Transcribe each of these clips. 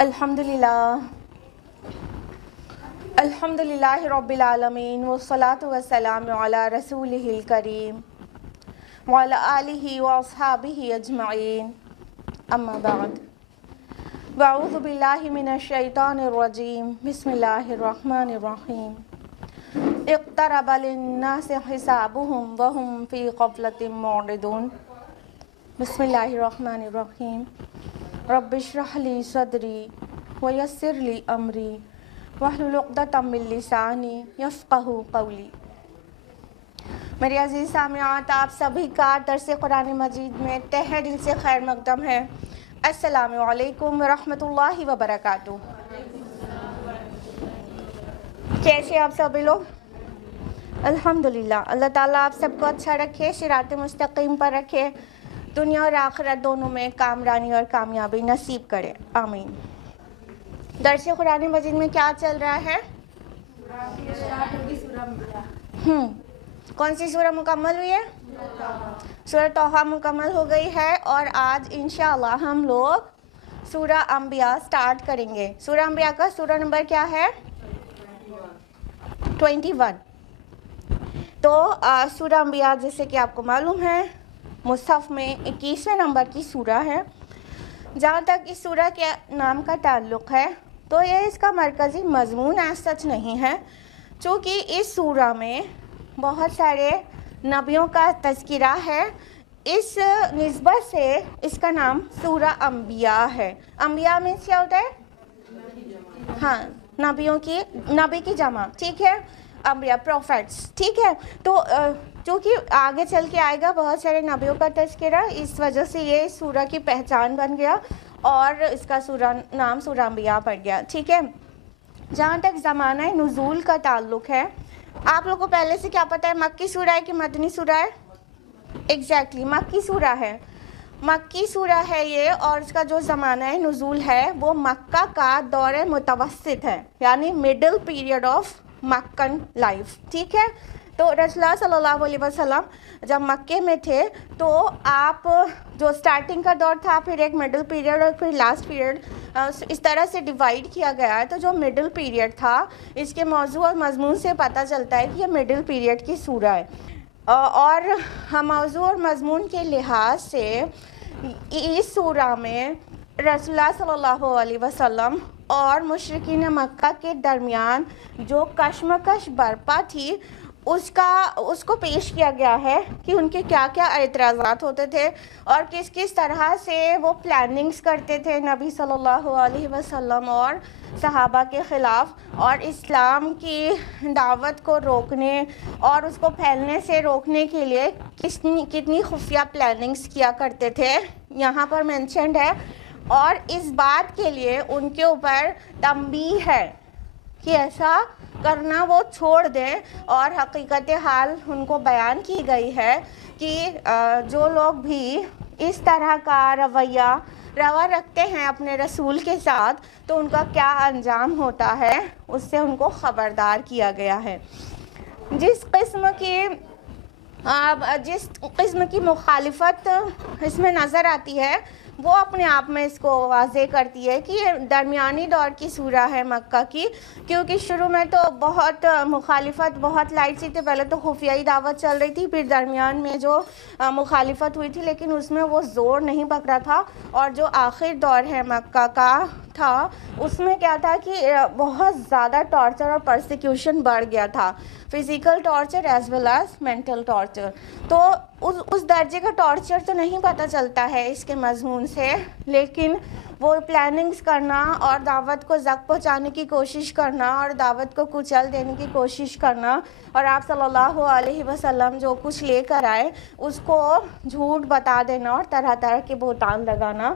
الحمدللہ رب العالمین والصلاة والسلام علی رسولہ الکریم وعلی آلہ واصحابہ اجمعین اما بعد واعوذ باللہ من الشیطان الرجیم بسم اللہ الرحمن الرحیم اقترب للناس حسابهم وهم فی غفلۃ معرضون بسم اللہ الرحمن الرحیم رب اشرح لی صدری ویسر لی امری واحلل عقدۃ من لسانی یفقہوا قولی۔ میرے عزیز سامعات، آپ سبھی کا درس قرآن مجید میں تہہ دل سے خیر مقدم ہے۔ السلام علیکم ورحمۃ اللہ وبرکاتہ۔ کیسے آپ سبھی لوگ؟ الحمدللہ، اللہ تعالیٰ آپ سب کو اچھا رکھے، صراط مستقیم پر رکھے، دنیا اور آخرت دونوں میں کامرانی اور کامیابی نصیب کرے، آمین۔ درس قرآن مجید میں کیا چل رہا ہے؟ کون سی سورہ مکمل ہوئی ہے؟ سورہ طٰہٰ مکمل ہو گئی ہے، اور آج انشاءاللہ ہم لوگ سورہ انبیاء سٹارٹ کریں گے۔ سورہ انبیاء کا سورہ نمبر کیا ہے؟ 21۔ تو سورہ انبیاء جیسے کہ آپ کو معلوم ہے مصحف میں 21ویں نمبر کی سورہ ہے۔ جہاں تک اس سورہ کے نام کا تعلق ہے تو یہ اس کا مرکزی مضمون ایز سچ نہیں ہے، چونکہ اس سورہ میں بہت سارے نبیوں کا تذکرہ ہے، اس نسبت سے اس کا نام سورہ انبیاء ہے۔ انبیاء میں کیا ہوتا ہے؟ ہاں، نبی کی جمع، ٹھیک ہے، انبیاء، پروفیٹس، ٹھیک ہے۔ تو چونکہ آگے چل کے آئے گا بہت سارے نبیوں کا تذکرہ، اس وجہ سے یہ سورہ کی پہچان بن گیا اور اس کا نام سورہ انبیاء پڑ گیا، ٹھیک ہے۔ جہاں تک زمانہ نزول کا تعلق ہے، آپ لوگوں کو پہلے سے کیا پتہ ہے مکی سورہ ہے کہ مدنی سورہ ہے؟ ایگزیکٹلی مکی سورہ ہے، مکی سورہ ہے یہ، اور اس کا جو زمانہ نزول ہے وہ مکہ کا دور متوسط ہے، یعنی مڈل پیریڈ آف مکن لائف، ٹھیک ہے۔ تو رسول اللہ صلی اللہ علیہ وسلم جب مکے میں تھے تو آپ جو سٹارٹنگ کا دور تھا، پھر ایک مڈل پیریڈ اور پھر لاسٹ پیریڈ، اس طرح سے ڈیوائیڈ کیا گیا ہے۔ تو جو مڈل پیریڈ تھا، اس کے موضوع اور مضمون سے پتہ چلتا ہے کہ یہ مڈل پیریڈ کی سورہ ہے، اور موضوع اور مضمون کے لحاظ سے اس سورہ میں رسول اللہ صلی اللہ علیہ وسلم اور مشرکین مکہ کے درمیان جو کشمکش برپا تھی اس کو پیش کیا گیا ہے کہ ان کے کیا کیا اعتراضات ہوتے تھے اور کس کس طرح سے وہ پلاننگز کرتے تھے نبی صلی اللہ علیہ وسلم اور صحابہ کے خلاف، اور اسلام کی دعوت کو روکنے اور اس کو پھیلنے سے روکنے کے لیے کتنی خفیہ پلاننگز کیا کرتے تھے، یہاں پر مینشنڈ ہے۔ اور اس بات کے لیے ان کے اوپر تنبیہ ہے کہ ایسا کرنا وہ چھوڑ دیں، اور حقیقت حال ان کو بیان کی گئی ہے کہ جو لوگ بھی اس طرح کا رویہ رکھتے ہیں اپنے رسول کے ساتھ تو ان کا کیا انجام ہوتا ہے، اس سے ان کو خبردار کیا گیا ہے۔ جس قسم کی مخالفت اس میں نظر آتی ہے وہ اپنے آپ میں اس کو واضح کرتی ہے کہ یہ درمیانی دور کی سورہ ہے مکہ کی، کیونکہ شروع میں تو بہت مخالفت بہت لائٹ سی تھی، پہلے تو خفیہ دعوت چل رہی تھی، پھر درمیان میں جو مخالفت ہوئی تھی لیکن اس میں وہ زور نہیں پکڑا تھا، اور جو آخر دور ہے مکہ کا تھا اس میں کیا تھا کہ بہت زیادہ ٹارچر اور پرسیکیوشن بڑھ گیا تھا، physical torture as well as mental torture. تو اس درجے کا ٹارچر تو نہیں پتہ چلتا ہے اس کے مضمون سے، لیکن وہ پلاننگز کرنا اور دعوت کو زک پہنچانے کی کوشش کرنا اور دعوت کو کچل دینے کی کوشش کرنا، اور آپ صلی اللہ علیہ وسلم جو کچھ لے کر آئے اس کو جھوٹ بتا دینا اور طرح طرح کے بہتان لگانا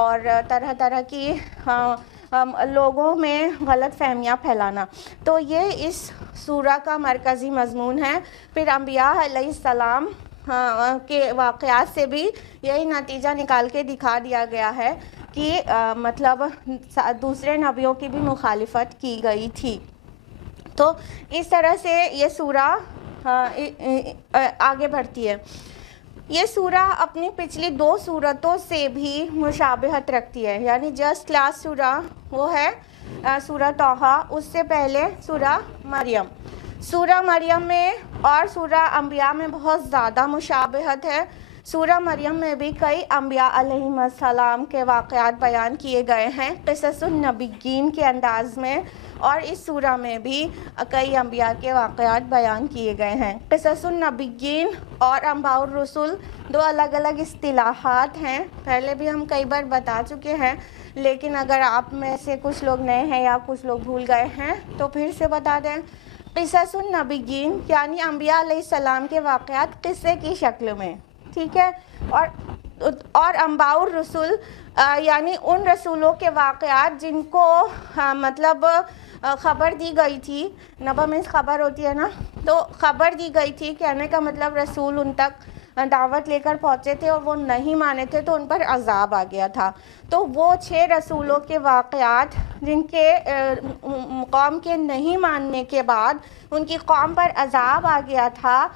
اور طرح طرح کی لوگوں میں غلط فہمیاں پھیلانا، تو یہ اس سورہ کا مرکزی مضمون ہے۔ پھر انبیاء علیہ السلام کے واقعات سے بھی یہی نتیجہ نکال کے دکھا دیا گیا ہے کہ مطلب دوسرے نبیوں کی بھی مخالفت کی گئی تھی۔ تو اس طرح سے یہ سورہ آگے بڑھتی ہے۔ یہ سورہ اپنی پچھلی 2 سورتوں سے بھی مشابہت رکھتی ہے، یعنی جسٹ لاسٹ سورہ وہ ہے سورہ طٰہٰ، اس سے پہلے سورہ مریم۔ سورہ مریم میں اور سورہ انبیاء میں بہت زیادہ مشابہت ہے۔ سورہ مریم میں بھی کئی انبیاء علیہم السلام کے واقعات بیان کیے گئے ہیں قصص النبیین کے انداز میں، اور اس سورہ میں بھی کئی انبیاء کے واقعات بیان کیے گئے ہیں۔ قصص النبیین اور انباء الرسل 2 الگ الگ اصطلاحات ہیں، پہلے بھی ہم کئی بار بتا چکے ہیں، لیکن اگر آپ میں سے کچھ لوگ نئے ہیں یا کچھ لوگ بھول گئے ہیں تو پھر سے بتا دیں۔ قصص النبیین یعنی انبیاء علیہ السلام کے واقعات قصے کی شکل میں، ٹھیک ہے، اور انباء الرسل یعنی ان رسولوں کے واقعات جن کو مطلب خبر دی گئی تھی، نبا میں خبر ہوتی ہے نا، تو خبر دی گئی تھی، کہنے کا مطلب رسول ان تک دعوت لے کر پہنچے تھے اور وہ نہیں مانے تھے تو ان پر عذاب آ گیا تھا۔ تو وہ 6 رسولوں کے واقعات جن کے قوم کے نہیں ماننے کے بعد ان کی قوم پر عذاب آ گیا تھا،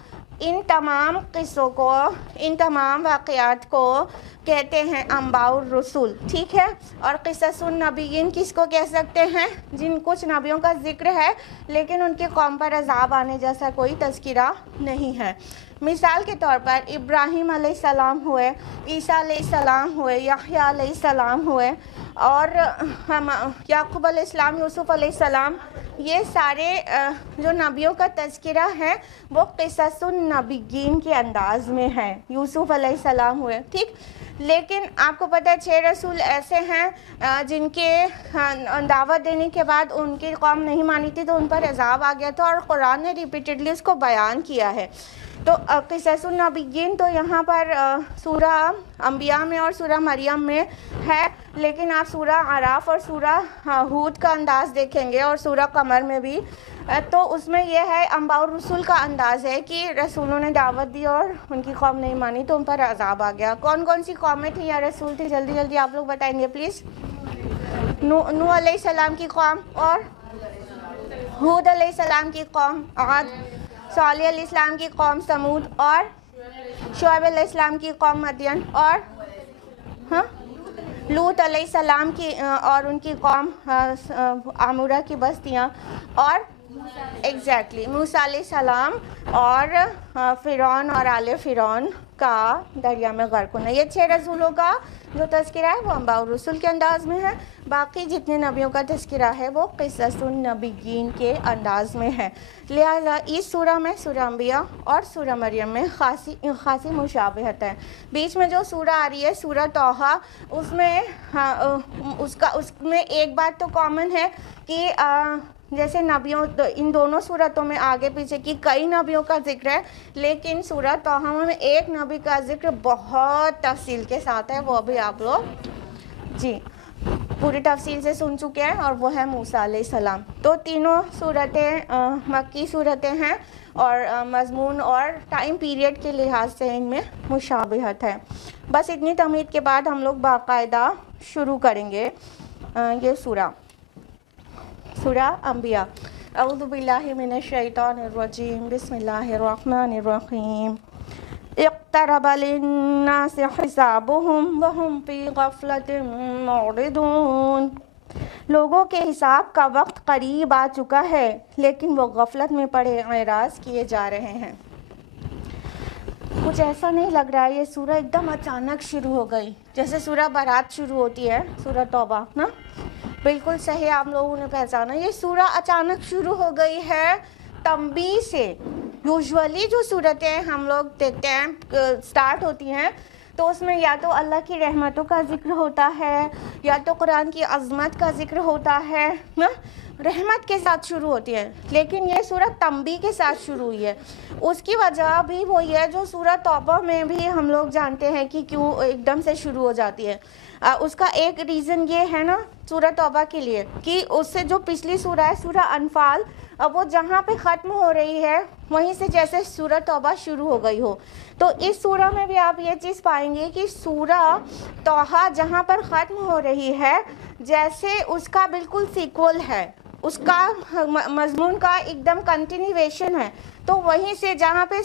ان تمام قصوں کو، ان تمام واقعات کو کہتے ہیں انباء الرسل، ٹھیک ہے۔ اور قصص النبیین کس کو کہہ سکتے ہیں؟ جن کچھ نبیوں کا ذکر ہے لیکن ان کی قوم پر عذاب آنے جیسا کوئی تذکرہ نہیں ہے۔ مثال کے طور پر ابراہیم علیہ السلام ہوئے، عیسیٰ علیہ السلام ہوئے، یحییٰ علیہ السلام ہوئے، اور یعقوب علیہ السلام، یوسف علیہ السلام، یہ سارے جو نبیوں کا تذکرہ ہے وہ قصص النبیین کے انداز میں ہے۔ یوسف علیہ السلام ہوئے، ٹھیک، لیکن آپ کو پتہ ہے 6 رسول ایسے ہیں جن کے دعوت دینے کے بعد ان کی قوم نہیں مانی تھی تو ان پر عذاب آ گیا تھا، اور قرآن نے ریپیٹڈلی اس کو بیان کیا ہے۔ تو قصص النبیین تو یہاں پر سورہ انبیاء میں اور سورہ مریم میں ہے، لیکن آپ سورہ اعراف اور سورہ ہود کا انداز دیکھیں گے اور سورہ قمر میں بھی، تو اس میں یہ ہے انباء الرسل کا انداز ہے کہ رسولوں نے دعوت دی اور ان کی قوم نہیں مانی تو ان پر عذاب آ گیا۔ کون کون سی قومیں تھیں یا رسول تھے؟ جلدی جلدی آپ لوگ بتائیں گے پلیز۔ نوح علیہ السلام کی قوم، اور ہود علیہ السلام کی قوم عاد، صالح علیہ السلام کی قوم سمود، اور شعیب علیہ السلام کی قوم مدین، اور لوط علیہ السلام کی اور ان کی قوم عامورہ کی بستیاں، اور ایگزیکٹلی موسیٰ علیہ السلام اور فرعون اور آل فرعون کا دریا میں غرق ہونا۔ یہ 6 رسولوں کا جو تذکرہ ہے وہ انباء الرسل کے انداز میں ہے، باقی جتنے نبیوں کا تذکرہ ہے وہ قصص النبیین کے انداز میں ہے۔ لہٰذا اس سورہ میں، سورہ انبیاء اور سورہ مریم میں خاصی مشابہت ہے۔ بیچ میں جو سورہ آ رہی ہے سورہ طٰہٰ، اس میں ایک بات تو کامن ہے کہ جیسے نبیوں ان دونوں صورتوں میں آگے پیچھے کی کئی نبیوں کا ذکر ہے، لیکن سورہ طٰہٰ میں ایک نبی کا ذکر بہت تفصیل کے ساتھ ہے، وہ ابھی آپ لوگ جی پوری تفصیل سے سن چکے ہیں، اور وہ ہے موسیٰ علیہ السلام۔ تو تینوں صورتیں مکی صورتیں ہیں اور مضمون اور ٹائم پیریڈ کے لحاظ سے ان میں مشابہت ہے۔ بس اتنی تمہید کے بعد ہم لوگ باقاعدہ شروع کریں گے یہ سورہ انبیاء۔ اعوذ باللہ من الشیطان الرجیم، بسم اللہ الرحمن الرحیم۔ اقترب للناس حسابهم وهم فی غفلۃ معرضون۔ لوگوں کے حساب کا وقت قریب آ چکا ہے لیکن وہ غفلت میں پڑے اعراض کیے جا رہے ہیں۔ کچھ ایسا نہیں لگ رہا ہے یہ سورہ ایک دم اچانک شروع ہو گئی، جیسے سورہ برات شروع ہوتی ہے، سورہ توبہ نا، بالکل صحیح آپ لوگوں نے پہچانا، یہ سورہ اچانک شروع ہو گئی ہے تنبیہ سے۔ یوزولی جو صورتیں ہم لوگ دیکھتے ہیں سٹارٹ ہوتی ہیں تو اس میں یا تو اللہ کی رحمتوں کا ذکر ہوتا ہے یا تو قرآن کی عظمت کا ذکر ہوتا ہے، رحمت کے ساتھ شروع ہوتی ہے، لیکن یہ سورت تنبیہ کے ساتھ شروع ہوئی ہے۔ اس کی وجہ بھی وہی ہے جو سورہ توبہ میں بھی ہم لوگ جانتے ہیں کہ کیوں ایک دم سے شروع ہو جاتی ہے۔ اس کا ایک ریزن یہ ہے نا سورہ توبہ کے لیے کہ اس سے جو پچھلی سورہ ہے سورہ انفال، اب وہ جہاں پہ ختم ہو رہی ہے وہیں سے جیسے سورہ توبہ شروع ہو گئی ہو، تو اس سورہ میں بھی آپ یہ چیز پائیں گے کہ سورہ طٰہٰ جہاں پر ختم ہو رہی ہے جیسے اس کا بالکل سیکول ہے، اس کا مضمون کا ایک دم کنٹینیویشن ہے، تو وہیں سے جہاں پہ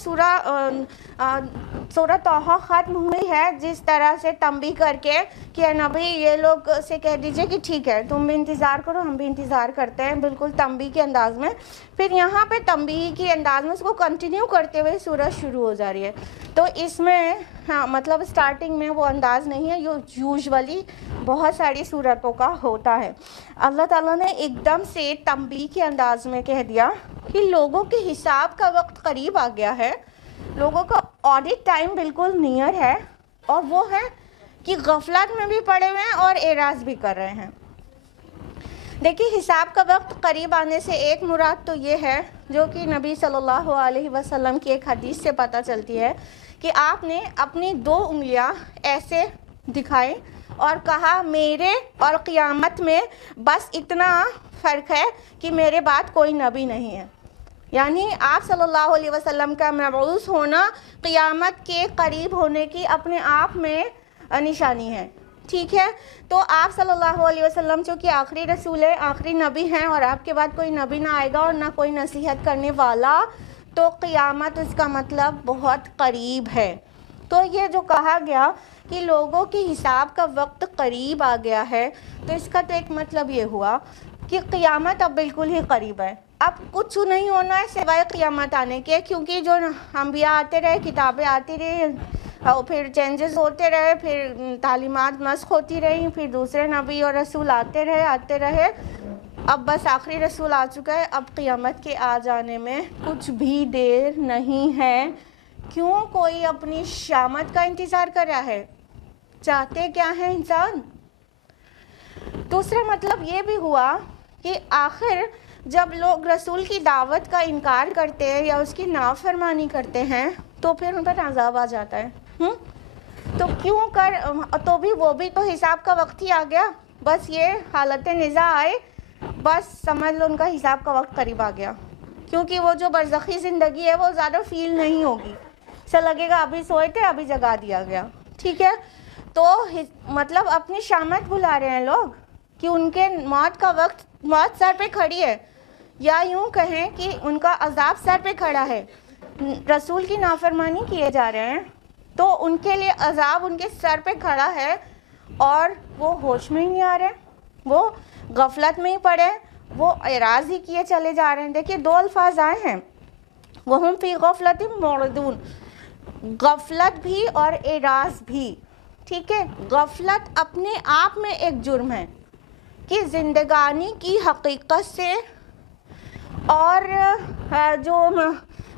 سورہ طٰہٰ ختم ہوئی ہے، جس طرح سے تنبیہ کر کے کہ نبی یہ لوگ سے کہہ دیجئے کہ ٹھیک ہے تم بھی انتظار کرو، ہم بھی انتظار کرتے ہیں، بالکل تنبیہ کے انداز میں. پھر یہاں پہ تنبیہ کے انداز میں اس کو کنٹینیو کرتے ہوئے سورہ شروع ہو جا رہی ہے. تو اس میں مطلب سٹارٹنگ میں وہ انداز نہیں ہے یوزولی بہت ساری صورتوں کا ہوتا ہے. اللہ تعالیٰ نے ایک دم سے تنبیہ کے انداز میں کہہ دیا کہ لوگوں کے حساب کا وقت قریب آ گیا ہے، لوگوں کا آڈٹ ٹائم بالکل نیئر ہے، اور وہ ہے کہ غفلت میں بھی پڑے ہوئے ہیں اور اعراض بھی کر رہے ہیں. دیکھیے حساب کا وقت قریب آنے سے ایک مراد تو یہ ہے جو کہ نبی صلی اللہ علیہ وسلم کی ایک حدیث سے پتہ چلتی ہے کہ آپ نے اپنی 2 انگلیاں ایسے دکھائیں اور کہا میرے اور قیامت میں بس اتنا فرق ہے کہ میرے بعد کوئی نبی نہیں ہے. یعنی آپ صلی اللہ علیہ وسلم کا مبعوث ہونا قیامت کے قریب ہونے کی اپنے آپ میں نشانی ہے. ٹھیک ہے، تو آپ صلی اللہ علیہ وسلم چونکہ آخری رسول ہے، آخری نبی ہیں، اور آپ کے بعد کوئی نبی نہ آئے گا اور نہ کوئی نصیحت کرنے والا، تو قیامت اس کا مطلب بہت قریب ہے. تو یہ جو کہا گیا کہ لوگوں کے حساب کا وقت قریب آ گیا ہے، تو اس کا تو ایک مطلب یہ ہوا کہ قیامت اب بالکل ہی قریب ہے. اب کچھ نہیں ہونا ہے سوائے قیامت آنے کے، کیونکہ جو انبیاء آتے رہے، کتابیں آتی رہی، اور پھر چینجز ہوتے رہے، پھر تعلیمات مسخ ہوتی رہی، پھر دوسرے نبی اور رسول آتے رہے. اب بس آخری رسول آ چکا ہے، اب قیامت کے آ جانے میں کچھ بھی دیر نہیں ہے. کیوں کوئی اپنی شامت کا انتظار کر رہا ہے؟ چاہتے کیا ہیں انسان؟ دوسرا مطلب یہ بھی ہوا کہ آخر جب لوگ رسول کی دعوت کا انکار کرتے ہیں یا اس کی نافرمانی کرتے ہیں تو پھر ان پر عذاب آ جاتا ہے. تو کیوں تو بھی وہ بھی تو حساب کا وقت ہی آ گیا، بس یہ حالت نزاع آئے، بس سمجھ لو ان کا حساب کا وقت قریب آ گیا. کیونکہ وہ جو برزخی زندگی ہے وہ زیادہ فیل نہیں ہوگی، ایسا لگے گا ابھی سوئے تھے ابھی جگا دیا گیا. ٹھیک ہے، تو مطلب اپنی شامت بلا رہے ہیں لوگ کہ ان کے موت کا وقت، موت سر پہ کھڑی ہے، یا یوں کہیں کہ ان کا عذاب سر پہ کھڑا ہے. رسول کی نافرمانی کیے جا رہے ہیں تو ان کے لیے عذاب ان کے سر پہ کھڑا ہے، اور وہ ہوش میں ہی نہیں آ رہے، وہ غفلت میں ہی پڑے، وہ اعراض ہی کیے چلے جا رہے ہیں. دیکھیے 2 الفاظ آئے ہیں، وَهُمْ فِي غَفْلَةٍ مُعْرِضُونَ، غفلت بھی اور اعراض بھی. ٹھیک ہے، غفلت اپنے آپ میں ایک جرم ہے کہ زندگانی کی حقیقت سے اور جو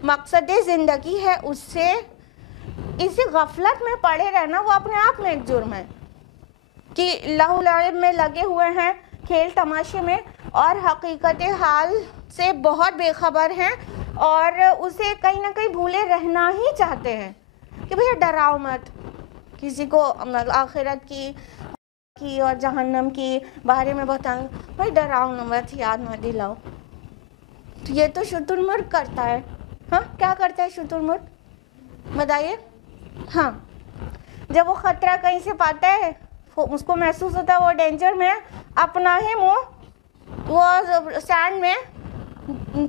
مقصد زندگی ہے اس سے اسی غفلت میں پڑے رہنا وہ اپنے آپ میں ایک جرم ہے کہ لہو لعب میں لگے ہوئے ہیں، کھیل تماشے میں، اور حقیقت حال سے بہت بے خبر ہیں، اور اسے کہیں نہ کہیں بھولے رہنا ہی چاہتے ہیں کہ بھئی ڈراؤ مت کسی کو آخرت کی اور جہنم کی بارے میں بتاؤں، بھئی ڈراؤ مت، یاد مت دلاؤ. یہ تو شتر مرغ کرتا ہے. ہاں کیا کرتا ہے شتر مرغ بتائیے؟ ہاں جب وہ خطرہ کہیں سے پاتا ہے، اس کو محسوس ہوتا ہے وہ ڈینجر میں، اپنا ہی منہ وہ سینڈ میں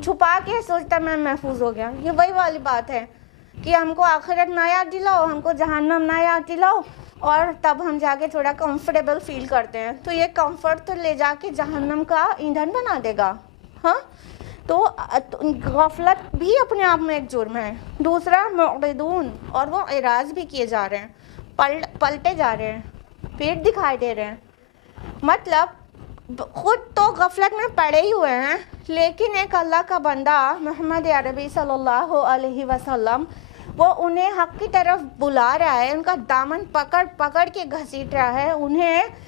چھپا کے سوچتا میں محفوظ ہو گیا. یہ وہی والی بات ہے کہ ہم کو آخرت نہ یاد دلاؤ، ہم کو جہنم نہ یاد دلاؤ، اور تب ہم جا کے تھوڑا کمفرٹیبل فیل کرتے ہیں. تو یہ کمفرٹ تو لے جا کے جہنم کا ایندھن بنا دے گا. ہاں تو غفلت بھی اپنے آپ میں ایک جرم ہے. دوسرا معرضون، اور وہ اعراض بھی کیے جا رہے ہیں، پلٹے جا رہے ہیں، پیٹ دکھائی دے رہے ہیں. مطلب خود تو غفلت میں پڑے ہی ہوئے ہیں، لیکن ایک اللہ کا بندہ محمد عربی صلی اللہ علیہ وسلم وہ انہیں حق کی طرف بلا رہا ہے، ان کا دامن پکڑ کے گھسیٹ رہا ہے، انہیں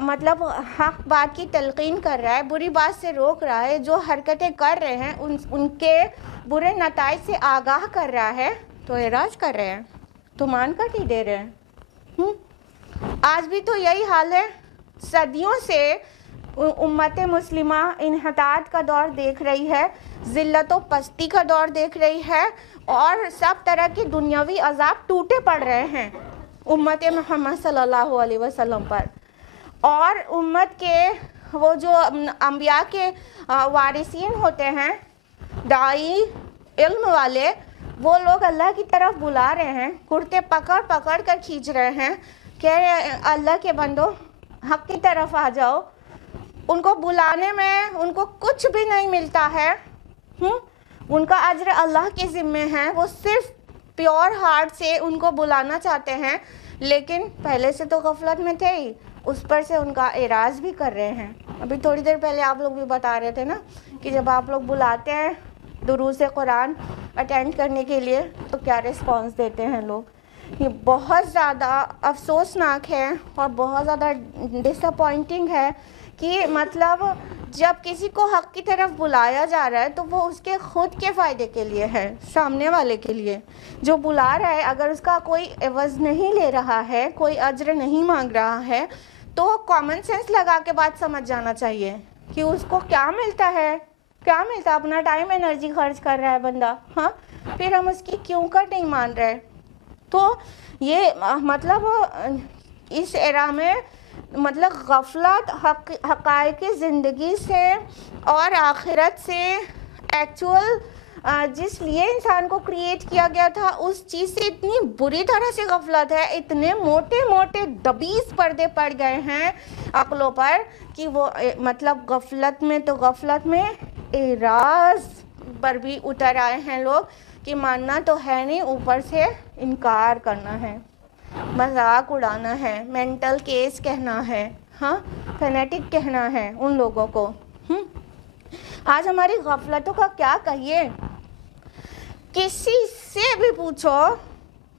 مطلب حق بات کی تلقین کر رہا ہے، بری بات سے روک رہا ہے، جو حرکتیں کر رہے ہیں ان کے برے نتائج سے آگاہ کر رہا ہے، تو اعراض کر رہے ہیں، تو مان کر ہی دے رہے ہیں. آج بھی تو یہی حال ہے. صدیوں سے امت مسلمہ انحطاط کا دور دیکھ رہی ہے، ذلت و پستی کا دور دیکھ رہی ہے، اور سب طرح کے دنیاوی عذاب ٹوٹے پڑ رہے ہیں امت محمد صلی اللہ علیہ وسلم پر. اور امت کے وہ جو انبیاء کے وارثین ہوتے ہیں، داعی علم والے وہ لوگ اللہ کی طرف بلا رہے ہیں، کرتے پکڑ پکڑ کر کھینچ رہے ہیں، کہہ رہے ہیں اللہ کے بندو حق کی طرف آ جاؤ. ان کو بلانے میں ان کو کچھ بھی نہیں ملتا ہے، ان کا اجر اللہ کے ذمے ہے. وہ صرف پیور ہارٹ سے ان کو بلانا چاہتے ہیں، لیکن پہلے سے تو غفلت میں تھے ہی، اس پر سے ان کا اعراض بھی کر رہے ہیں. ابھی تھوڑی دیر پہلے آپ لوگ بھی بتا رہے تھے نا کہ جب آپ لوگ بلاتے ہیں دروس قرآن اٹینڈ کرنے کے لیے تو کیا رسپانس دیتے ہیں لوگ. یہ بہت زیادہ افسوسناک ہے اور بہت زیادہ ڈس اپوائنٹنگ ہے کہ مطلب جب کسی کو حق کی طرف بلایا جا رہا ہے تو وہ اس کے خود کے فائدے کے لیے ہے، سامنے والے کے لیے. جو بلا رہا ہے اگر اس کا کوئی عوض نہیں لے رہا ہے، کوئی اجر نہیں مانگ رہا ہے، تو کامن سینس لگا کے بات سمجھ جانا چاہیے کہ اس کو کیا ملتا ہے، کیا ملتا ہے. اپنا ٹائم انرجی خرچ کر رہا ہے بندہ، ہاں پھر ہم اس کی کیوں کر نہیں مان رہے. تو یہ مطلب اس ایرا میں مطلب غفلت حقائق زندگی سے اور آخرت سے، ایکچول جس لیے انسان کو کریٹ کیا گیا تھا اس چیز سے اتنی بری طرح سے غفلت ہے، اتنے موٹے موٹے دبیز پردے پڑ گئے ہیں عقلوں پر کہ وہ مطلب غفلت میں اعراض پر بھی اتر آئے ہیں لوگ کہ ماننا تو ہے نہیں، اوپر سے انکار کرنا ہے، مذاق اڑانا ہے، مینٹل کیس کہنا ہے، ہاں فینیٹک کہنا ہے ان لوگوں کو. آج ہماری غفلتوں کا کیا کہیے. کسی سے بھی پوچھو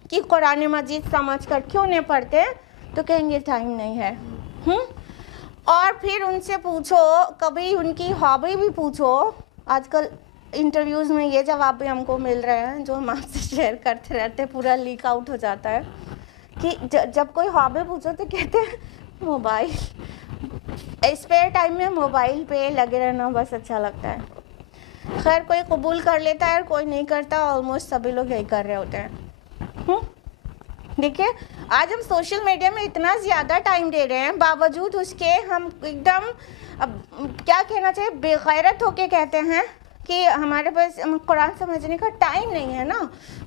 کہ قرآن مجید سمجھ کر کیوں نہیں پڑھتے تو کہیں گے ٹائم نہیں ہے. اور پھر ان سے پوچھو، کبھی ان کی ہابی بھی پوچھو. آج کل انٹرویوز میں یہ جواب بھی ہم کو مل رہے ہیں جو ہم آپ سے شیئر کرتے رہتے پورا لیک آؤٹ ہو جاتا ہے کہ جب کوئی ہابی پوچھو تو کہتے ہیں موبائل، اسپیئر ٹائم میں موبائل پہ لگے رہنا بس اچھا لگتا ہے. خیر کوئی قبول کر لیتا ہے اور کوئی نہیں کرتا، آلموسٹ سبھی لوگ یہی کر رہے ہوتے ہیں. دیکھیے آج ہم سوشل میڈیا میں اتنا زیادہ ٹائم دے رہے ہیں، باوجود اس کے ہم ایک دم کیا کہنا چاہیے بے غیرت ہو کے کہتے ہیں کہ ہمارے پاس قرآن سمجھنے کا ٹائم نہیں ہے نا.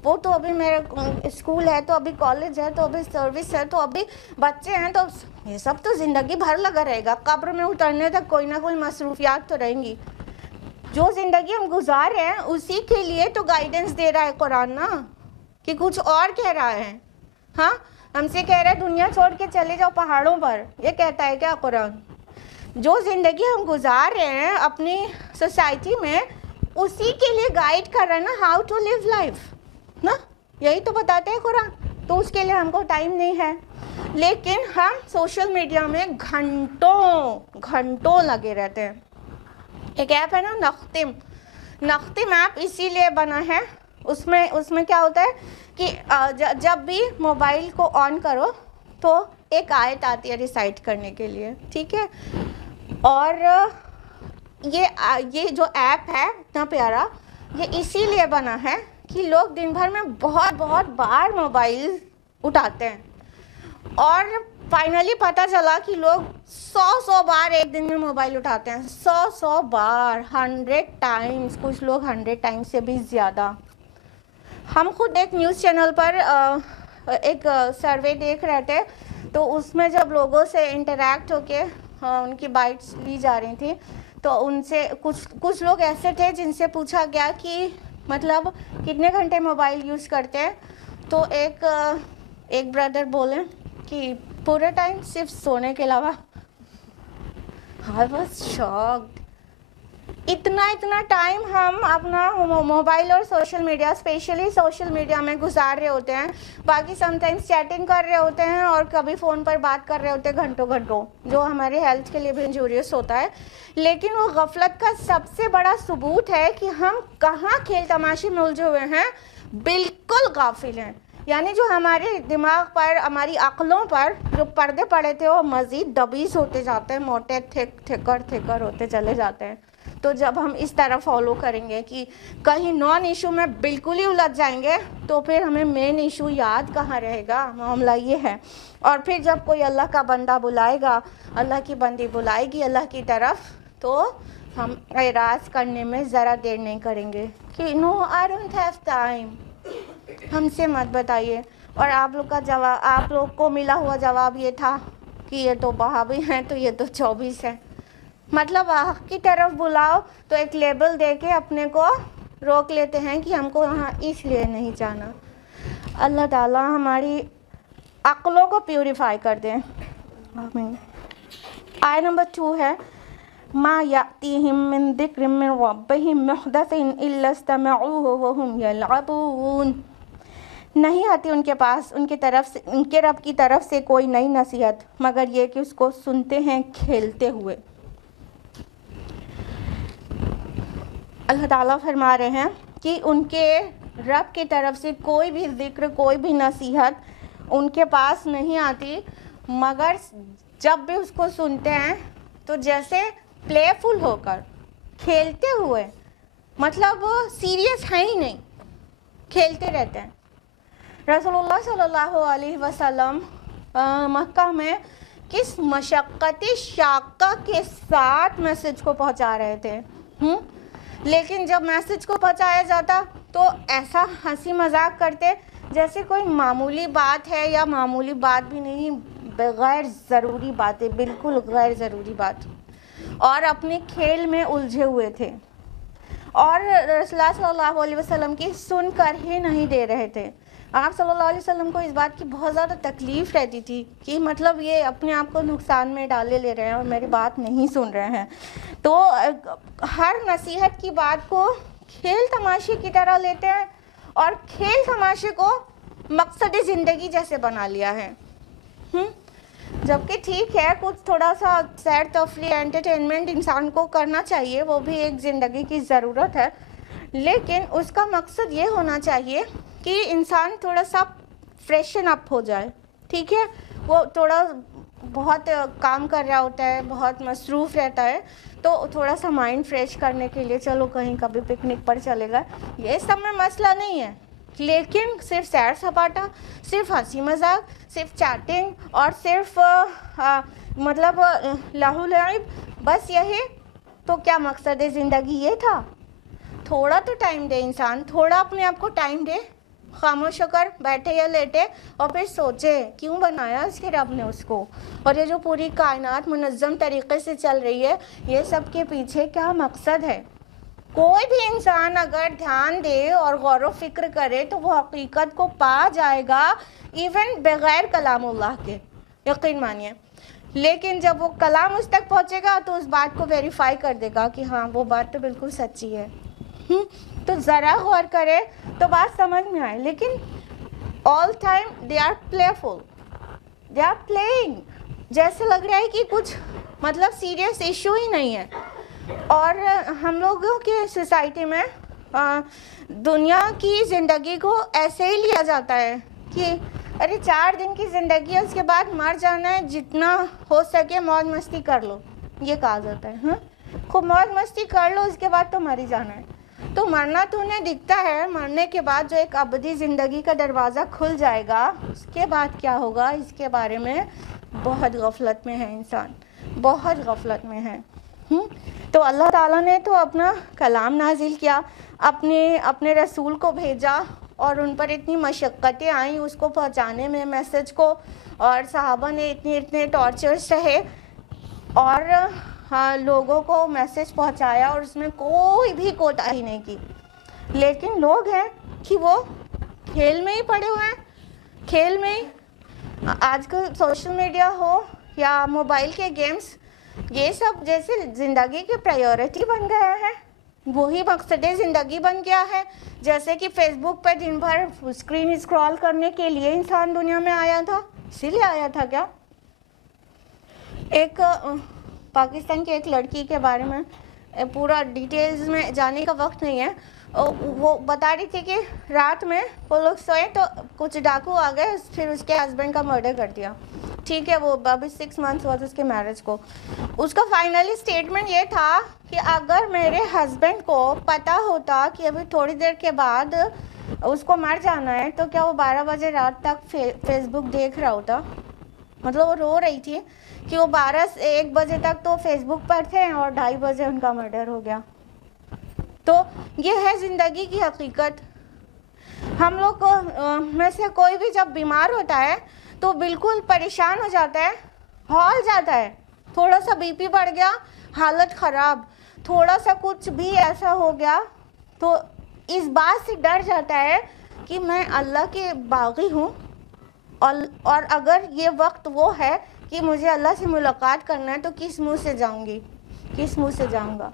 وہ تو ابھی میرا اسکول ہے، تو ابھی کالج ہے، تو ابھی سروس ہے، تو ابھی بچے ہیں، تو یہ سب تو زندگی بھر لگا رہے گا. قبر میں اترنے تک کوئی نہ کوئی مصروفیات تو رہیں گی. جو زندگی ہم گزار رہے ہیں اسی کے لیے تو گائیڈنس دے رہا ہے قرآن نا، کہ کچھ اور کہہ رہا ہے. ہاں ہم سے کہہ رہا ہے دنیا چھوڑ کے چلے جاؤ پہاڑوں پر، یہ کہتا ہے کیا قرآن؟ جو زندگی ہم گزار رہے ہیں اپنی سوسائٹی میں اسی کے لیے گائیڈ کر رہا ہے نا، ہاؤ ٹو لیو لائف نا، یہی تو بتاتے ہیں قرآن. تو اس کے لیے ہم کو ٹائم نہیں ہے، لیکن ہم سوشل میڈیا میں گھنٹوں لگے رہتے ہیں. ایک ایپ ہے نا نختم ایپ اسی لیے بنا ہے. اس میں کیا ہوتا ہے کہ جب بھی موبائل کو آن کرو تو ایک آیت آتی ہے ریسائٹ کرنے کے لیے، ٹھیک ہے. اور یہ جو ایپ ہے اتنا پیارا، یہ اسی لیے بنا ہے کہ لوگ دن بھر میں بہت بار موبائل اٹھاتے ہیں، اور فائنلی پتہ چلا کہ لوگ 100 بار ایک دن میں موبائل اٹھاتے ہیں. 100 بار، 100 ٹائمز، کچھ لوگ 100 ٹائمز سے بھی زیادہ. ہم خود ایک نیوز چینل پر ایک سروے دیکھ رہے تھے، تو اس میں جب لوگوں سے انٹریکٹ ہو کے ان کی بائٹس لی جا رہی تھی تو ان سے کچھ لوگ ایسے تھے جن سے پوچھا گیا کہ مطلب کتنے گھنٹے موبائل یوز کرتے ہیں. تو ایک بردر بولے کہ پورے ٹائم صرف سونے کے علاوہ. I was shocked. اتنا ٹائم ہم اپنا موبائل اور social media, especially social media میں گزار رہے ہوتے ہیں. باقی سم ٹائمز چیٹنگ کر رہے ہوتے ہیں اور کبھی فون پر بات کر رہے ہوتے ہیں گھنٹوں، جو ہمارے ہیلتھ کے لیے بھی انجوریس ہوتا ہے. لیکن وہ غفلت کا سب سے بڑا ثبوت ہے کہ ہم کہاں کھیل تماشے میں الجھے ہوئے ہیں، بالکل غافل ہیں. یعنی جو ہمارے دماغ پر، ہماری عقلوں پر جو پردے پڑے تھے وہ مزید دبیز ہوتے جاتے ہیں، موٹے تھکر ہوتے چلے جاتے ہیں. تو جب ہم اس طرح فالو کریں گے کہ کہیں نان ایشو میں بالکل ہی الجھ جائیں گے تو پھر ہمیں مین ایشو یاد کہاں رہے گا. معاملہ یہ ہے. اور پھر جب کوئی اللہ کا بندہ بلائے گا، اللہ کی بندی بلائے گی اللہ کی طرف، تو ہم اعراض کرنے میں ذرا دیر نہیں کریں گے. کہ نو آئی ڈونٹ ہیو ٹائم، ہم سے مت بتائیے. اور آپ لوگ کا جواب، آپ لوگ کو ملا ہوا جواب یہ تھا کہ یہ تو وہابی ہیں تو یہ تو 24 ہے. مطلب حق کی طرف بلاؤ تو ایک لیبل دے کے اپنے کو روک لیتے ہیں کہ ہم کو وہاں اس لیے نہیں جانا. اللہ تعالیٰ ہماری عقلوں کو پیوریفائی کر دیں. آمین. آیت نمبر 2 ہے ما یأتیہم من ذکر من ربہم محدث الا استمعوہ وہم یلعبون. نہیں آتی ان کے پاس ان کے رب کی طرف سے کوئی نئی نصیحت مگر یہ کہ اس کو سنتے ہیں کھیلتے ہوئے. اللہ تعالیٰ فرما رہے ہیں کہ ان کے رب کی طرف سے کوئی بھی ذکر، کوئی بھی نصیحت ان کے پاس نہیں آتی مگر جب بھی اس کو سنتے ہیں تو جیسے پلے فل ہو کر، کھیلتے ہوئے، مطلب سیریس ہے ہی نہیں، کھیلتے رہتے ہیں. رسول اللہ صلی اللہ علیہ وسلم مکہ میں کس مشقت شاقہ کے ساتھ میسج کو پہنچا رہے تھے، لیکن جب میسج کو پہنچایا جاتا تو ایسا ہنسی مذاق کرتے جیسے کوئی معمولی بات ہے، یا معمولی بات بھی نہیں، غیر ضروری باتیں، بالکل غیر ضروری بات، اور اپنے کھیل میں الجھے ہوئے تھے اور رسول اللہ صلی اللہ علیہ وسلم کی سن کر ہی نہیں دے رہے تھے. آپ صلی اللہ علیہ وسلم کو اس بات کی بہت زیادہ تکلیف رہتی تھی کہ مطلب یہ اپنے آپ کو نقصان میں ڈالے لے رہے ہیں اور میری بات نہیں سن رہے ہیں. تو ہر نصیحت کی بات کو کھیل تماشے کی طرح لیتے ہیں اور کھیل تماشے کو مقصد زندگی جیسے بنا لیا ہے. جبکہ ٹھیک ہے، کچھ تھوڑا سا سیر تفریح، انٹرٹینمنٹ انسان کو کرنا چاہیے، وہ بھی ایک زندگی کی ضرورت ہے، لیکن اس کا مقصد یہ ہونا چاہیے کہ انسان تھوڑا سا فریشن اپ ہو جائے. ٹھیک ہے، وہ تھوڑا بہت کام کر رہا ہوتا ہے، بہت مصروف رہتا ہے، تو تھوڑا سا مائنڈ فریش کرنے کے لیے چلو کہیں کبھی پکنک پر چلے گا، یہ سب میں مسئلہ نہیں ہے. لیکن صرف سیر سپاٹا، صرف ہنسی مذاق، صرف چیٹنگ اور صرف مطلب لہو لعب، بس یہی تو کیا مقصد زندگی یہ تھا؟ تھوڑا تو ٹائم دے انسان، تھوڑا اپنے آپ کو ٹائم دے، خاموش ہو کر بیٹھے یا لیٹے اور پھر سوچے کیوں بنایا اس کے رب نے اس کو، اور یہ جو پوری کائنات منظم طریقے سے چل رہی ہے، یہ سب کے پیچھے کیا مقصد ہے. کوئی بھی انسان اگر دھیان دے اور غور و فکر کرے تو وہ حقیقت کو پا جائے گا، ایون بغیر کلام اللہ کے، یقین مانیے. لیکن جب وہ کلام اس تک پہنچے گا تو اس بات کو ویریفائی کر دے گا کہ ہاں وہ بات تو بالکل سچی ہے. تو ذرا غور کرے تو بات سمجھ میں آئے. لیکن all time they are play full, they are playing, جیسے لگ رہا ہے کہ کچھ مطلب سیریس ایشو ہی نہیں ہے. اور ہم لوگوں کے سوسائٹی میں دنیا کی زندگی کو ایسے ہی لیا جاتا ہے کہ ارے 4 دن کی زندگی ہے، اس کے بعد مر جانا ہے، جتنا ہو سکے موج مستی کر لو، یہ کہا جاتا ہے. خوب موج مستی کر لو، اس کے بعد تو مر ہی جانا ہے. تو مرنا تو انہیں دکھتا ہے، مرنے کے بعد جو ایک ابدی زندگی کا دروازہ کھل جائے گا، اس کے بعد کیا ہوگا اس کے بارے میں بہت غفلت میں ہے انسان، بہت غفلت میں ہے. تو اللہ تعالیٰ نے تو اپنا کلام نازل کیا، اپنے رسول کو بھیجا، اور ان پر اتنی مشقتیں آئیں اس کو پہنچانے میں میسج کو، اور صحابہ نے اتنے ٹارچر سہے اور لوگوں کو میسج پہنچایا اور اس میں کوئی بھی کوتاہی نہیں کی. لیکن لوگ ہیں کہ وہ کھیل میں ہی پڑے ہوئے ہیں، کھیل میں ہی. آج کل سوشل میڈیا ہو یا موبائل کے گیمز، یہ سب جیسے زندگی کی پرائیورٹی بن گیا ہے، وہی مقصد زندگی بن گیا ہے. جیسے کہ فیس بک پہ دن بھر اسکرین اسکرال کرنے کے لیے انسان دنیا میں آیا تھا، اسی لیے آیا تھا کیا؟ ایک پاکستان کی ایک لڑکی کے بارے میں پورا ڈیٹیلز میں جانے کا وقت نہیں ہے، وہ بتا رہی تھی کہ رات میں وہ لوگ سوئے تو کچھ ڈاکو آ گئے، پھر اس کے ہسبینڈ کا مرڈر کر دیا. ٹھیک ہے، وہ ابھی 6 months ہوا تھا اس کے میرج کو. اس کا فائنلی اسٹیٹمنٹ یہ تھا کہ اگر میرے ہسبینڈ کو پتہ ہوتا کہ ابھی تھوڑی دیر کے بعد اس کو مر جانا ہے تو کیا وہ 12 بجے رات تک فیس بک دیکھ رہا ہوتا؟ مطلب وہ رو رہی تھی کہ وہ 12 سے 1 بجے تک تو فیس بک پر تھے اور 2:30 بجے ان کا مرڈر ہو گیا. تو یہ ہے زندگی کی حقیقت. ہم لوگ کو میں سے کوئی بھی جب بیمار ہوتا ہے تو بالکل پریشان ہو جاتا ہے, ہال جاتا ہے. تھوڑا سا بی پی بڑھ گیا, حالت خراب. تھوڑا سا کچھ بھی ایسا ہو گیا تو اس بات سے ڈر جاتا ہے کہ میں اللہ کے باغی ہوں, اور اگر یہ وقت وہ ہے کہ مجھے اللہ سے ملاقات کرنا ہے تو کس منہ سے جاؤں گی, کس منہ سے جاؤں گا.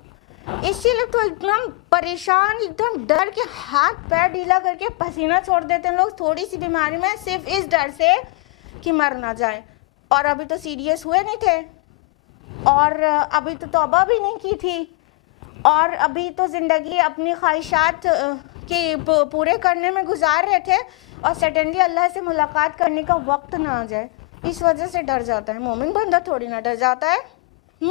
اسی لیے تو ایک دم پریشان, ایک دم ڈر کے ہاتھ پیر ڈھیلا کر کے پسینہ چھوڑ دیتے ہیں لوگ تھوڑی سی بیماری میں, صرف اس ڈر سے کہ مر نہ جائے. اور ابھی تو سیریس ہوئے نہیں تھے, اور ابھی تو توبہ بھی نہیں کی تھی, اور ابھی تو زندگی اپنی خواہشات کے پورے کرنے میں گزار رہے تھے, اور سڈنلی اللہ سے ملاقات کرنے کا وقت نہ آ جائے. اس وجہ سے ڈر جاتا ہے. مومن بندہ تھوڑی نہ ڈر جاتا ہے.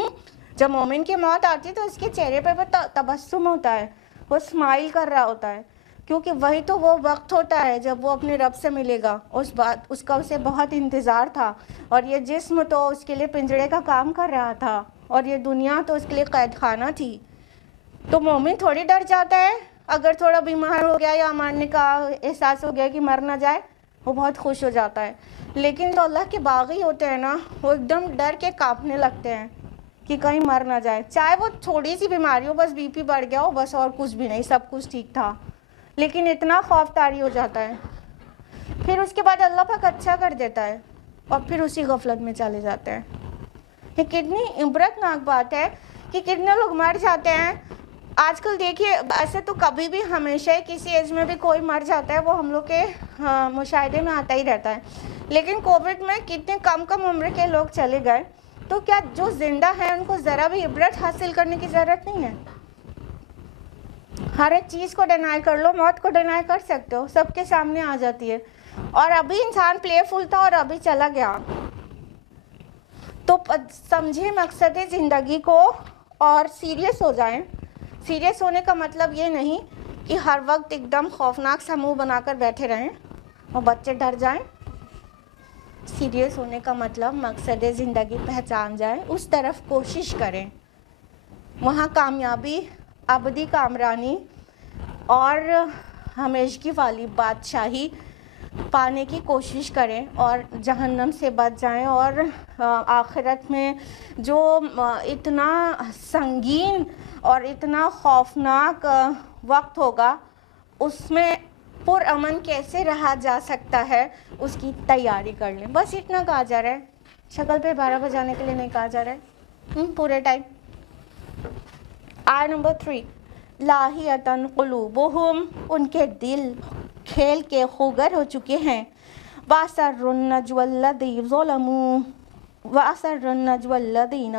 جب مومن کی موت آتی ہے تو اس کے چہرے پہ تبسم ہوتا ہے, وہ اسمائل کر رہا ہوتا ہے, کیونکہ وہی تو وہ وقت ہوتا ہے جب وہ اپنے رب سے ملے گا. اس کا اسے بہت انتظار تھا, اور یہ جسم تو اس کے لیے پنجرے کا کام کر رہا تھا, اور یہ دنیا تو اس کے لیے قید خانہ تھی. تو مومن تھوڑی ڈر جاتا ہے اگر تھوڑا بیمار ہو گیا یا مرنے کا احساس ہو گیا کہ مر نہ جائے, وہ بہت خوش ہو جاتا ہے. لیکن جو اللہ کے باغی ہوتے ہیں نا, وہ ایک دم ڈر کے کانپنے لگتے ہیں کہ کہیں مر نہ جائے, چاہے وہ تھوڑی سی بیماری ہو, بس بی پی بڑھ گیا ہو, بس اور کچھ بھی نہیں, سب کچھ ٹھیک تھا, لیکن اتنا خوف طاری ہو جاتا ہے. پھر اس کے بعد اللہ پاک اچھا کر دیتا ہے, اور پھر اسی غفلت میں چلے جاتے ہیں. یہ کتنی عبرتناک بات ہے کہ کتنے لوگ مر جاتے ہیں. آج کل دیکھیے, ایسے تو کبھی بھی ہمیشہ ہی کسی ایج میں بھی کوئی مر جاتا ہے, وہ ہم لوگ کے مشاہدے میں آتا ہی رہتا ہے. لیکن کووڈ میں کتنے کم عمر کے لوگ چلے گئے, تو کیا جو زندہ ہیں ان کو ذرا بھی عبرت حاصل کرنے کی ضرورت نہیں ہے؟ ہر ایک چیز کو ڈینائی کر لو, موت کو ڈینائی کر سکتے ہو, سب کے سامنے آ جاتی ہے. اور ابھی انسان پلے فل تھا اور ابھی چلا گیا. تو سمجھے مقصد زندگی کو اور سیریس ہو جائیں. سیریس ہونے کا مطلب یہ نہیں کہ ہر وقت ایک دم خوفناک سا منہ بنا کر بیٹھے رہیں اور بچے ڈر جائیں. سیریس ہونے کا مطلب مقصد زندگی پہچان جائیں, اس طرف کوشش کریں, وہاں کامیابی, ابدی کامرانی اور ہمیشگی والی بادشاہی پانے کی کوشش کریں, اور جہنم سے بچ جائیں. اور آخرت میں جو اتنا سنگین اور اتنا خوفناک وقت ہوگا, اس میں پرامن کیسے رہا جا سکتا ہے, اس کی تیاری کر لیں. بس اتنا کہا جا رہا ہے, شکل پہ 12 بجانے کے لیے نہیں کہا جا رہا ہے پورے ٹائم. آیت نمبر 3, لاہیتاً قلوبہم, ان کے دل کھیل کے خوگر ہو چکے ہیں. وَأَسَرُّ النَّجْوَ الَّذِينَ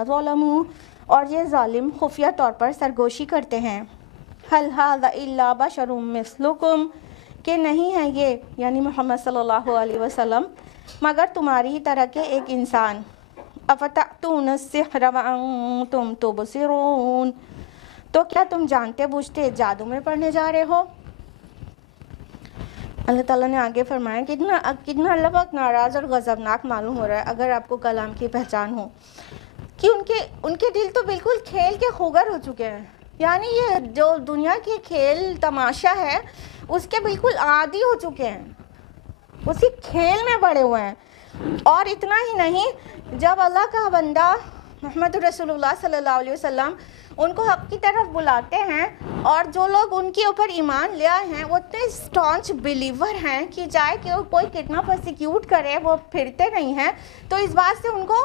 ظَلَمُوا, اور یہ ظالم خفیہ طور پر سرگوشی کرتے ہیں. هَلْ هَذَا إِلَّا بَشَرٌ مِثْلُكُمْ, کہ نہیں ہے یہ, یعنی محمد صلی اللہ علیہ وسلم, مگر تمہاری ہی طرح کے ایک انسان. أَفَتَأْتُونَ السِّحْرَ وَأَنْتُمْ تُبْصِرُونَ, تو کیا تم جانتے بوجھتے جادو میں پڑھنے جا رہے ہو؟ اللہ تعالیٰ نے آگے فرمایا کتنا اللہ پاک ناراض اور غضبناک معلوم ہو رہا ہے اگر آپ کو کلام کی پہچان ہو, کہ ان کے دل تو بالکل کھیل کے خوگر ہو چکے ہیں. یعنی یہ جو دنیا کے کھیل تماشا ہے اس کے بالکل عادی ہو چکے ہیں, اسی کھیل میں پڑے ہوئے ہیں. اور اتنا ہی نہیں, جب اللہ کا بندہ محمد رسول اللہ صلی اللہ علیہ وسلم ان کو حق کی طرف بلاتے ہیں, اور جو لوگ ان کے اوپر ایمان لے آئے ہیں وہ اتنے اسٹانچ بلیور ہیں کہ چاہے کہ کوئی کتنا پرسیکیوٹ کرے وہ پھرتے نہیں ہیں. تو اس بات سے ان کو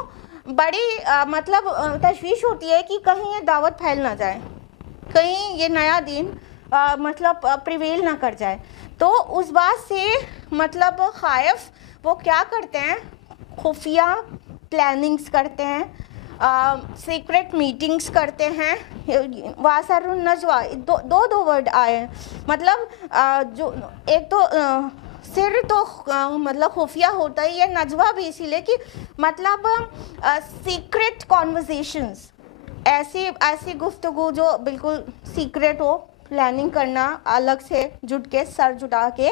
بڑی مطلب تشویش ہوتی ہے کہ کہیں یہ دعوت پھیل نہ جائے, کہیں یہ نیا دین مطلب پریویل نہ کر جائے. تو اس بات سے مطلب خائف وہ کیا کرتے ہیں, خفیہ پلاننگز کرتے ہیں, سیکرٹ میٹنگز کرتے ہیں. واسر النجوا, دو ورڈ آئے ہیں, مطلب جو ایک تو سر تو مطلب خفیہ ہوتا ہی ہے, نجوا بھی اسی لیے کہ مطلب سیکرٹ کانورزیشنز, ایسی گفتگو جو بالکل سیکرٹ ہو, پلاننگ کرنا الگ سے جٹ کے سر جٹا کے,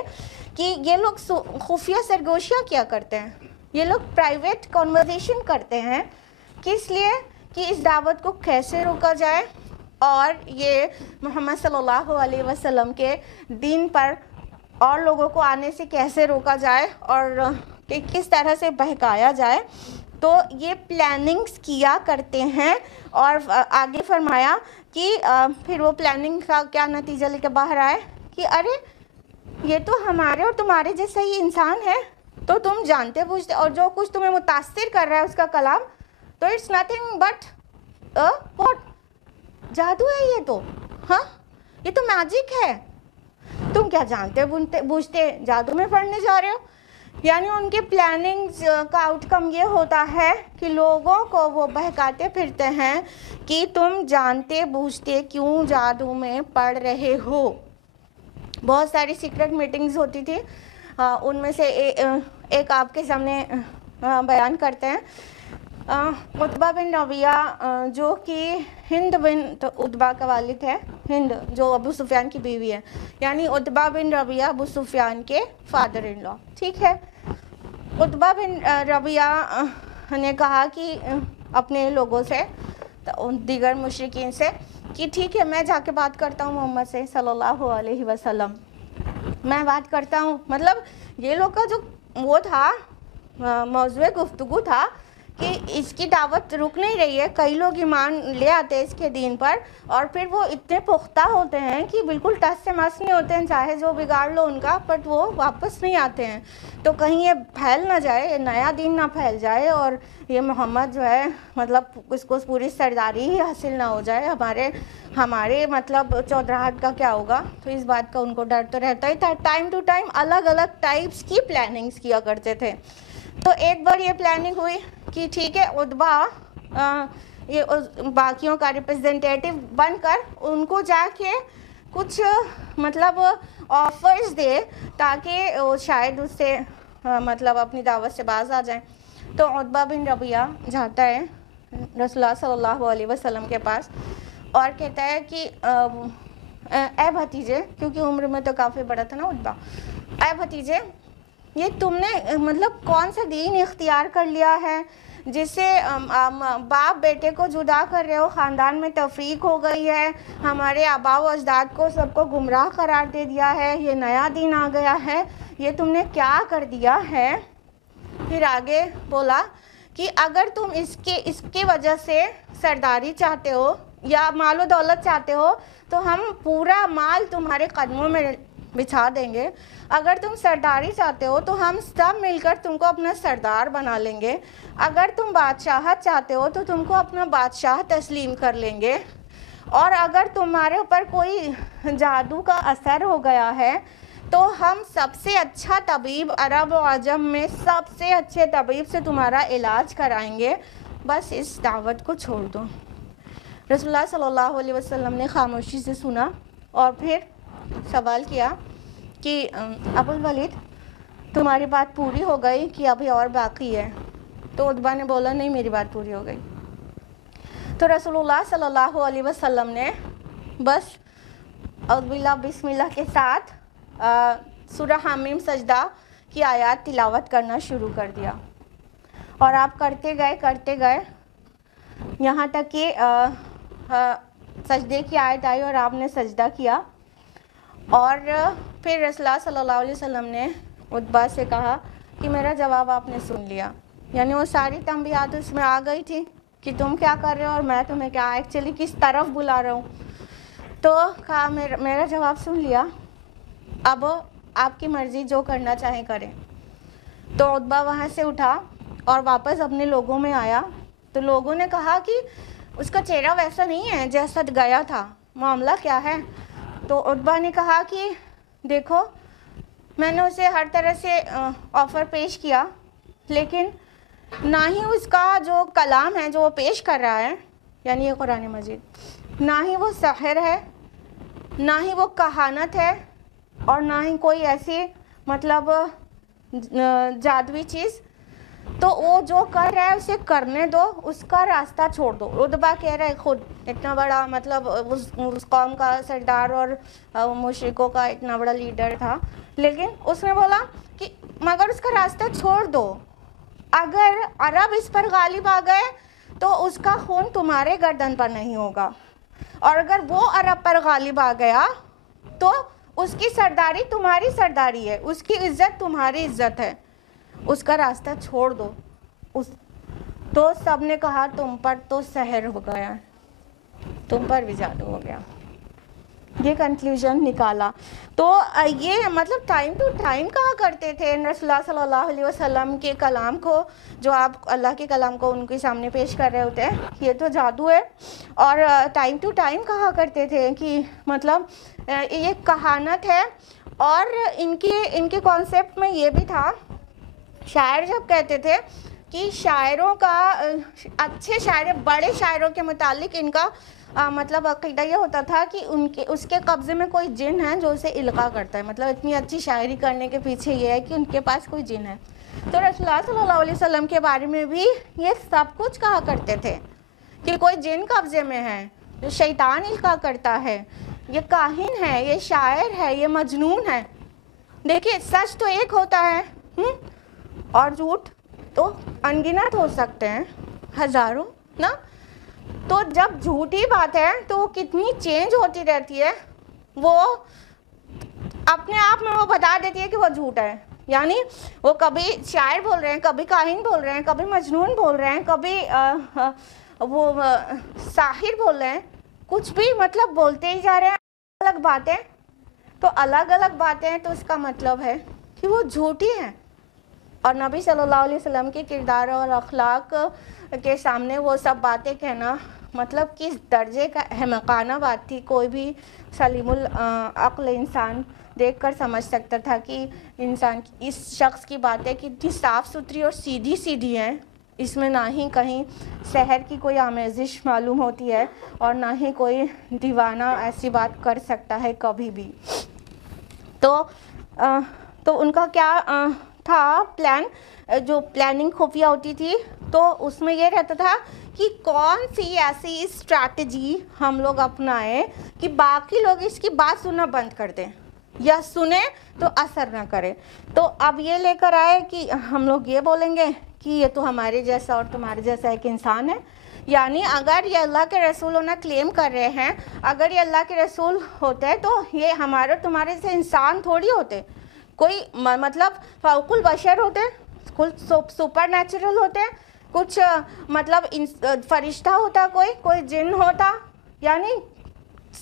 کہ یہ لوگ خفیہ سرگوشیاں کیا کرتے ہیں, یہ لوگ پرائیویٹ کانورزیشن کرتے ہیں. کس لیے؟ کہ اس دعوت کو کیسے روکا جائے, اور یہ محمد صلی اللہ علیہ وسلم کے دین پر اور لوگوں کو آنے سے کیسے روکا جائے اور کہ کس طرح سے بہکایا جائے، تو یہ پلاننگز کیا کرتے ہیں. اور آگے فرمایا کہ پھر وہ پلاننگ کا کیا نتیجہ لے کے باہر آئے کہ ارے یہ تو ہمارے اور تمہارے جیسا ہی انسان ہے، تو تم جانتے بوجھتے اور جو کچھ تمہیں متاثر کر رہا ہے اس کا کلام، تو اٹس نتھنگ بٹ واٹ، جادو ہے یہ تو، ہاں یہ تو میجک ہے، تم کیا جانتے بوجھتے جادو میں پڑھنے جا رہے ہو. یعنی ان کے پلاننگز کا آؤٹ کم یہ ہوتا ہے کہ لوگوں کو وہ بہکاتے پھرتے ہیں کہ تم جانتے بوجھتے کیوں جادو میں پڑھ رہے ہو. بہت ساری سیکرٹ میٹنگز ہوتی تھی، ان میں سے ایک آپ کے سامنے بیان کرتے ہیں. عتبہ بن ربیعہ جو کہ ہند بنت عتبہ کا والد ہے، ہند جو ابو سفیان کی بیوی ہے، یعنی عتبہ بن ربیعہ ابو سفیان کے فادر ان لا، ٹھیک ہے. عتبہ بن ربیعہ نے کہا کہ اپنے لوگوں سے، دیگر مشرکین سے، کہ ٹھیک ہے میں جا کے بات کرتا ہوں محمد سے صلی اللہ علیہ وسلم، میں بات کرتا ہوں. مطلب یہ لوگ کا جو وہ تھا موضوع گفتگو تھا کہ اس کی دعوت رک نہیں رہی ہے، کئی لوگ ایمان لے آتے ہیں اس کے دین پر، اور پھر وہ اتنے پختہ ہوتے ہیں کہ بالکل ٹس سے مس نہیں ہوتے ہیں، چاہے جو بگاڑ لو ان کا، بٹ وہ واپس نہیں آتے ہیں. تو کہیں یہ پھیل نہ جائے، یہ نیا دین نہ پھیل جائے اور یہ محمد جو ہے مطلب اس کو پوری سرداری ہی حاصل نہ ہو جائے، ہمارے مطلب چودراہٹ کا کیا ہوگا. تو اس بات کا ان کو ڈر تو رہتا ہی تھا. ٹائم ٹو ٹائم الگ الگ ٹائپس کی پلاننگز کیا کرتے تھے. تو ایک بار یہ پلاننگ ہوئی کہ ٹھیک ہے عتبہ یہ باقیوں کا ریپرزنٹیٹیو بن کر ان کو جا کے کچھ مطلب آفرز دے تاکہ وہ شاید اس سے مطلب اپنی دعوت سے باز آ جائیں. تو عتبہ بن ربیعہ جاتا ہے رسول اللہ صلی اللہ علیہ وسلم کے پاس اور کہتا ہے کہ اے بھتیجے، کیونکہ عمر میں تو کافی بڑا تھا نا عتبہ، اے بھتیجے یہ تم نے مطلب کون سا دین اختیار کر لیا ہے جس سے باپ بیٹے کو جدا کر رہے ہو، خاندان میں تفریق ہو گئی ہے، ہمارے آباء و اجداد کو سب کو گمراہ قرار دے دیا ہے، یہ نیا دین آ گیا ہے، یہ تم نے کیا کر دیا ہے. پھر آگے بولا کہ اگر تم اس کی وجہ سے سرداری چاہتے ہو یا مال و دولت چاہتے ہو تو ہم پورا مال تمہارے قدموں میں بچھا دیں گے. اگر تم سرداری چاہتے ہو تو ہم سب مل کر تم کو اپنا سردار بنا لیں گے. اگر تم بادشاہت چاہتے ہو تو تم کو اپنا بادشاہ تسلیم کر لیں گے. اور اگر تمہارے اوپر کوئی جادو کا اثر ہو گیا ہے تو ہم سب سے اچھا طبیب، عرب و عجم میں سب سے اچھے طبیب سے تمہارا علاج کرائیں گے، بس اس دعوت کو چھوڑ دو. رسول اللہ صلی اللہ علیہ وسلم نے خاموشی سے سنا اور پھر سوال کیا کہ ابو الولید تمہاری بات پوری ہو گئی کہ ابھی اور باقی ہے؟ تو عتبہ نے بولا نہیں میری بات پوری ہو گئی. تو رسول اللہ صلی اللہ علیہ وسلم نے بس اعوذ باللہ بسم اللہ کے ساتھ سورہ حامیم سجدہ کی آیات تلاوت کرنا شروع کر دیا. اور آپ کرتے گئے یہاں تک کہ سجدے کی آیت آئی اور آپ نے سجدہ کیا. اور پھر رسول اللہ صلی اللہ علیہ وسلم نے عتبہ سے کہا کہ میرا جواب آپ نے سن لیا. یعنی وہ ساری تنبیہات اس میں آ گئی تھی کہ تم کیا کر رہے ہو اور میں تمہیں کیا ایکچولی کس طرف بلا رہا ہوں. تو کہا میرا جواب سن لیا، اب آپ کی مرضی، جو کرنا چاہیں کریں. تو عتبہ وہاں سے اٹھا اور واپس اپنے لوگوں میں آیا. تو لوگوں نے کہا کہ اس کا چہرہ ویسا نہیں ہے جیسا گیا تھا، معاملہ کیا ہے؟ تو عتبہ نے کہا کہ دیکھو میں نے اسے ہر طرح سے آفر پیش کیا، لیکن نہ ہی اس کا جو کلام ہے جو وہ پیش کر رہا ہے، یعنی یہ قرآن مجید، نہ ہی وہ سحر ہے، نہ ہی وہ کہانت ہے، اور نہ ہی کوئی ایسی مطلب جادوی چیز. تو وہ جو کر رہا ہے اسے کرنے دو، اس کا راستہ چھوڑ دو. عتبہ کہہ رہا ہے خود اتنا بڑا مطلب اس قوم کا سردار اور مشرکوں کا اتنا بڑا لیڈر تھا، لیکن اس نے بولا کہ مگر اس کا راستہ چھوڑ دو. اگر عرب اس پر غالب آ گئے تو اس کا خون تمہارے گردن پر نہیں ہوگا، اور اگر وہ عرب پر غالب آ گیا تو اس کی سرداری تمہاری سرداری ہے، اس کی عزت تمہاری عزت ہے، اس کا راستہ چھوڑ دو۔ تو سب نے کہا تم پر تو سحر ہو گیا، تم پر بھی جادو ہو گیا، یہ کنکلوژن نکالا۔ تو یہ مطلب ٹائم ٹو ٹائم کہا کرتے تھے رسول اللہ صلی اللہ علیہ وسلم کے کلام کو، جو آپ اللہ کے کلام کو ان کے سامنے پیش کر رہے ہوتے ہیں، یہ تو جادو ہے۔ اور ٹائم ٹو ٹائم کہا کرتے تھے کہ مطلب یہ کہانت ہے۔ اور ان کے کانسیپٹ میں یہ بھی تھا، شاعر جب کہتے تھے کہ شاعروں کا، اچھے شاعر بڑے شاعروں کے متعلق ان کا مطلب عقیدہ یہ ہوتا تھا کہ اس کے قبضے میں کوئی جن ہے جو اسے القاء کرتا ہے، مطلب اتنی اچھی شاعری کرنے کے پیچھے یہ ہے کہ ان کے پاس کوئی جن ہے۔ تو رسول اللہ صلی اللہ علیہ وسلم کے بارے میں بھی یہ سب کچھ کہا کرتے تھے کہ کوئی جن قبضے میں ہے، جو شیطان القاء کرتا ہے، یہ کاہن ہے، یہ شاعر ہے، یہ مجنون ہے۔ دیکھیے سچ تو ایک ہوتا ہے اور جھوٹ تو انگنت ہو سکتے ہیں، ہزاروں نا۔ تو جب جھوٹی بات ہے تو وہ کتنی چینج ہوتی رہتی ہے، وہ اپنے آپ میں وہ بتا دیتی ہے کہ وہ جھوٹ ہے۔ یعنی وہ کبھی شاعر بول رہے ہیں، کبھی کاہن بول رہے ہیں، کبھی مجنون بول رہے ہیں، کبھی وہ ساحر بول رہے ہیں، کچھ بھی مطلب بولتے ہی جا رہے ہیں الگ باتیں۔ تو الگ الگ باتیں تو اس کا مطلب ہے کہ وہ جھوٹی ہیں۔ اور نبی صلی اللہ علیہ وسلم کے کردار اور اخلاق کے سامنے وہ سب باتیں کہنا مطلب کس درجے کا احمقانہ بات تھی۔ کوئی بھی سلیم العقل انسان دیکھ کر سمجھ سکتا تھا کہ انسان اس شخص کی باتیں کتنی صاف ستھری اور سیدھی سیدھی ہیں، اس میں نہ ہی کہیں سحر کی کوئی آمیزش معلوم ہوتی ہے اور نہ ہی کوئی دیوانہ ایسی بات کر سکتا ہے کبھی بھی۔ تو ان کا کیا تھا پلان، جو پلاننگ خفیہ ہوتی تھی تو اس میں یہ رہتا تھا کہ کون سی ایسی اسٹریٹجی ہم لوگ اپنائیں کہ باقی لوگ اس کی بات سننا بند کر دیں یا سنیں تو اثر نہ کرے۔ تو اب یہ لے کر آئے کہ ہم لوگ یہ بولیں گے کہ یہ تو ہمارے جیسا اور تمہارے جیسا ایک انسان ہے۔ یعنی اگر یہ اللہ کے رسول ہونا کلیم کر رہے ہیں، اگر یہ اللہ کے رسول ہوتے تو یہ ہمارے اور تمہارے جیسے انسان تھوڑی ہوتے، کوئی مطلب فوق البشر ہوتے، کچھ سپر نیچرل ہوتے، کچھ مطلب فرشتہ ہوتا، کوئی جن ہوتا، یعنی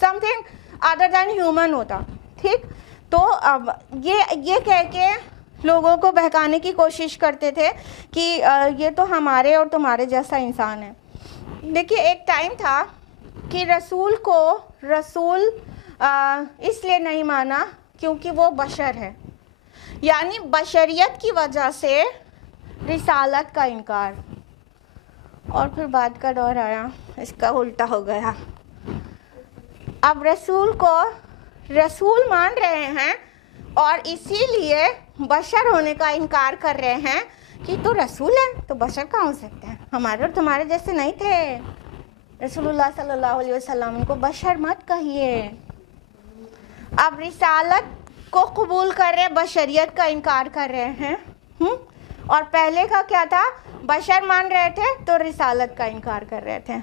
سم تھنگ ادر دین ہیومن ہوتا، ٹھیک۔ تو اب یہ کہہ کے لوگوں کو بہکانے کی کوشش کرتے تھے کہ یہ تو ہمارے اور تمہارے جیسا انسان ہے۔ دیکھیے ایک ٹائم تھا کہ رسول کو رسول اس لیے نہیں مانا کیونکہ وہ بشر ہے، یعنی بشریت کی وجہ سے رسالت کا انکار۔ اور پھر بات کا دور آیا، اس کا الٹا ہو گیا۔ اب رسول کو رسول مان رہے ہیں اور اسی لیے بشر ہونے کا انکار کر رہے ہیں کہ تو رسول ہے تو بشر کہاں ہو سکتے ہیں، ہمارے اور تمہارے جیسے نہیں تھے۔ رسول اللہ صلی اللہ علیہ وسلم ان کو بشر مت کہیے۔ اب رسالت کو قبول کر رہے، بشریت کا انکار کر رہے ہیں۔ اور پہلے کا کیا تھا، بشر مان رہے تھے تو رسالت کا انکار کر رہے تھے۔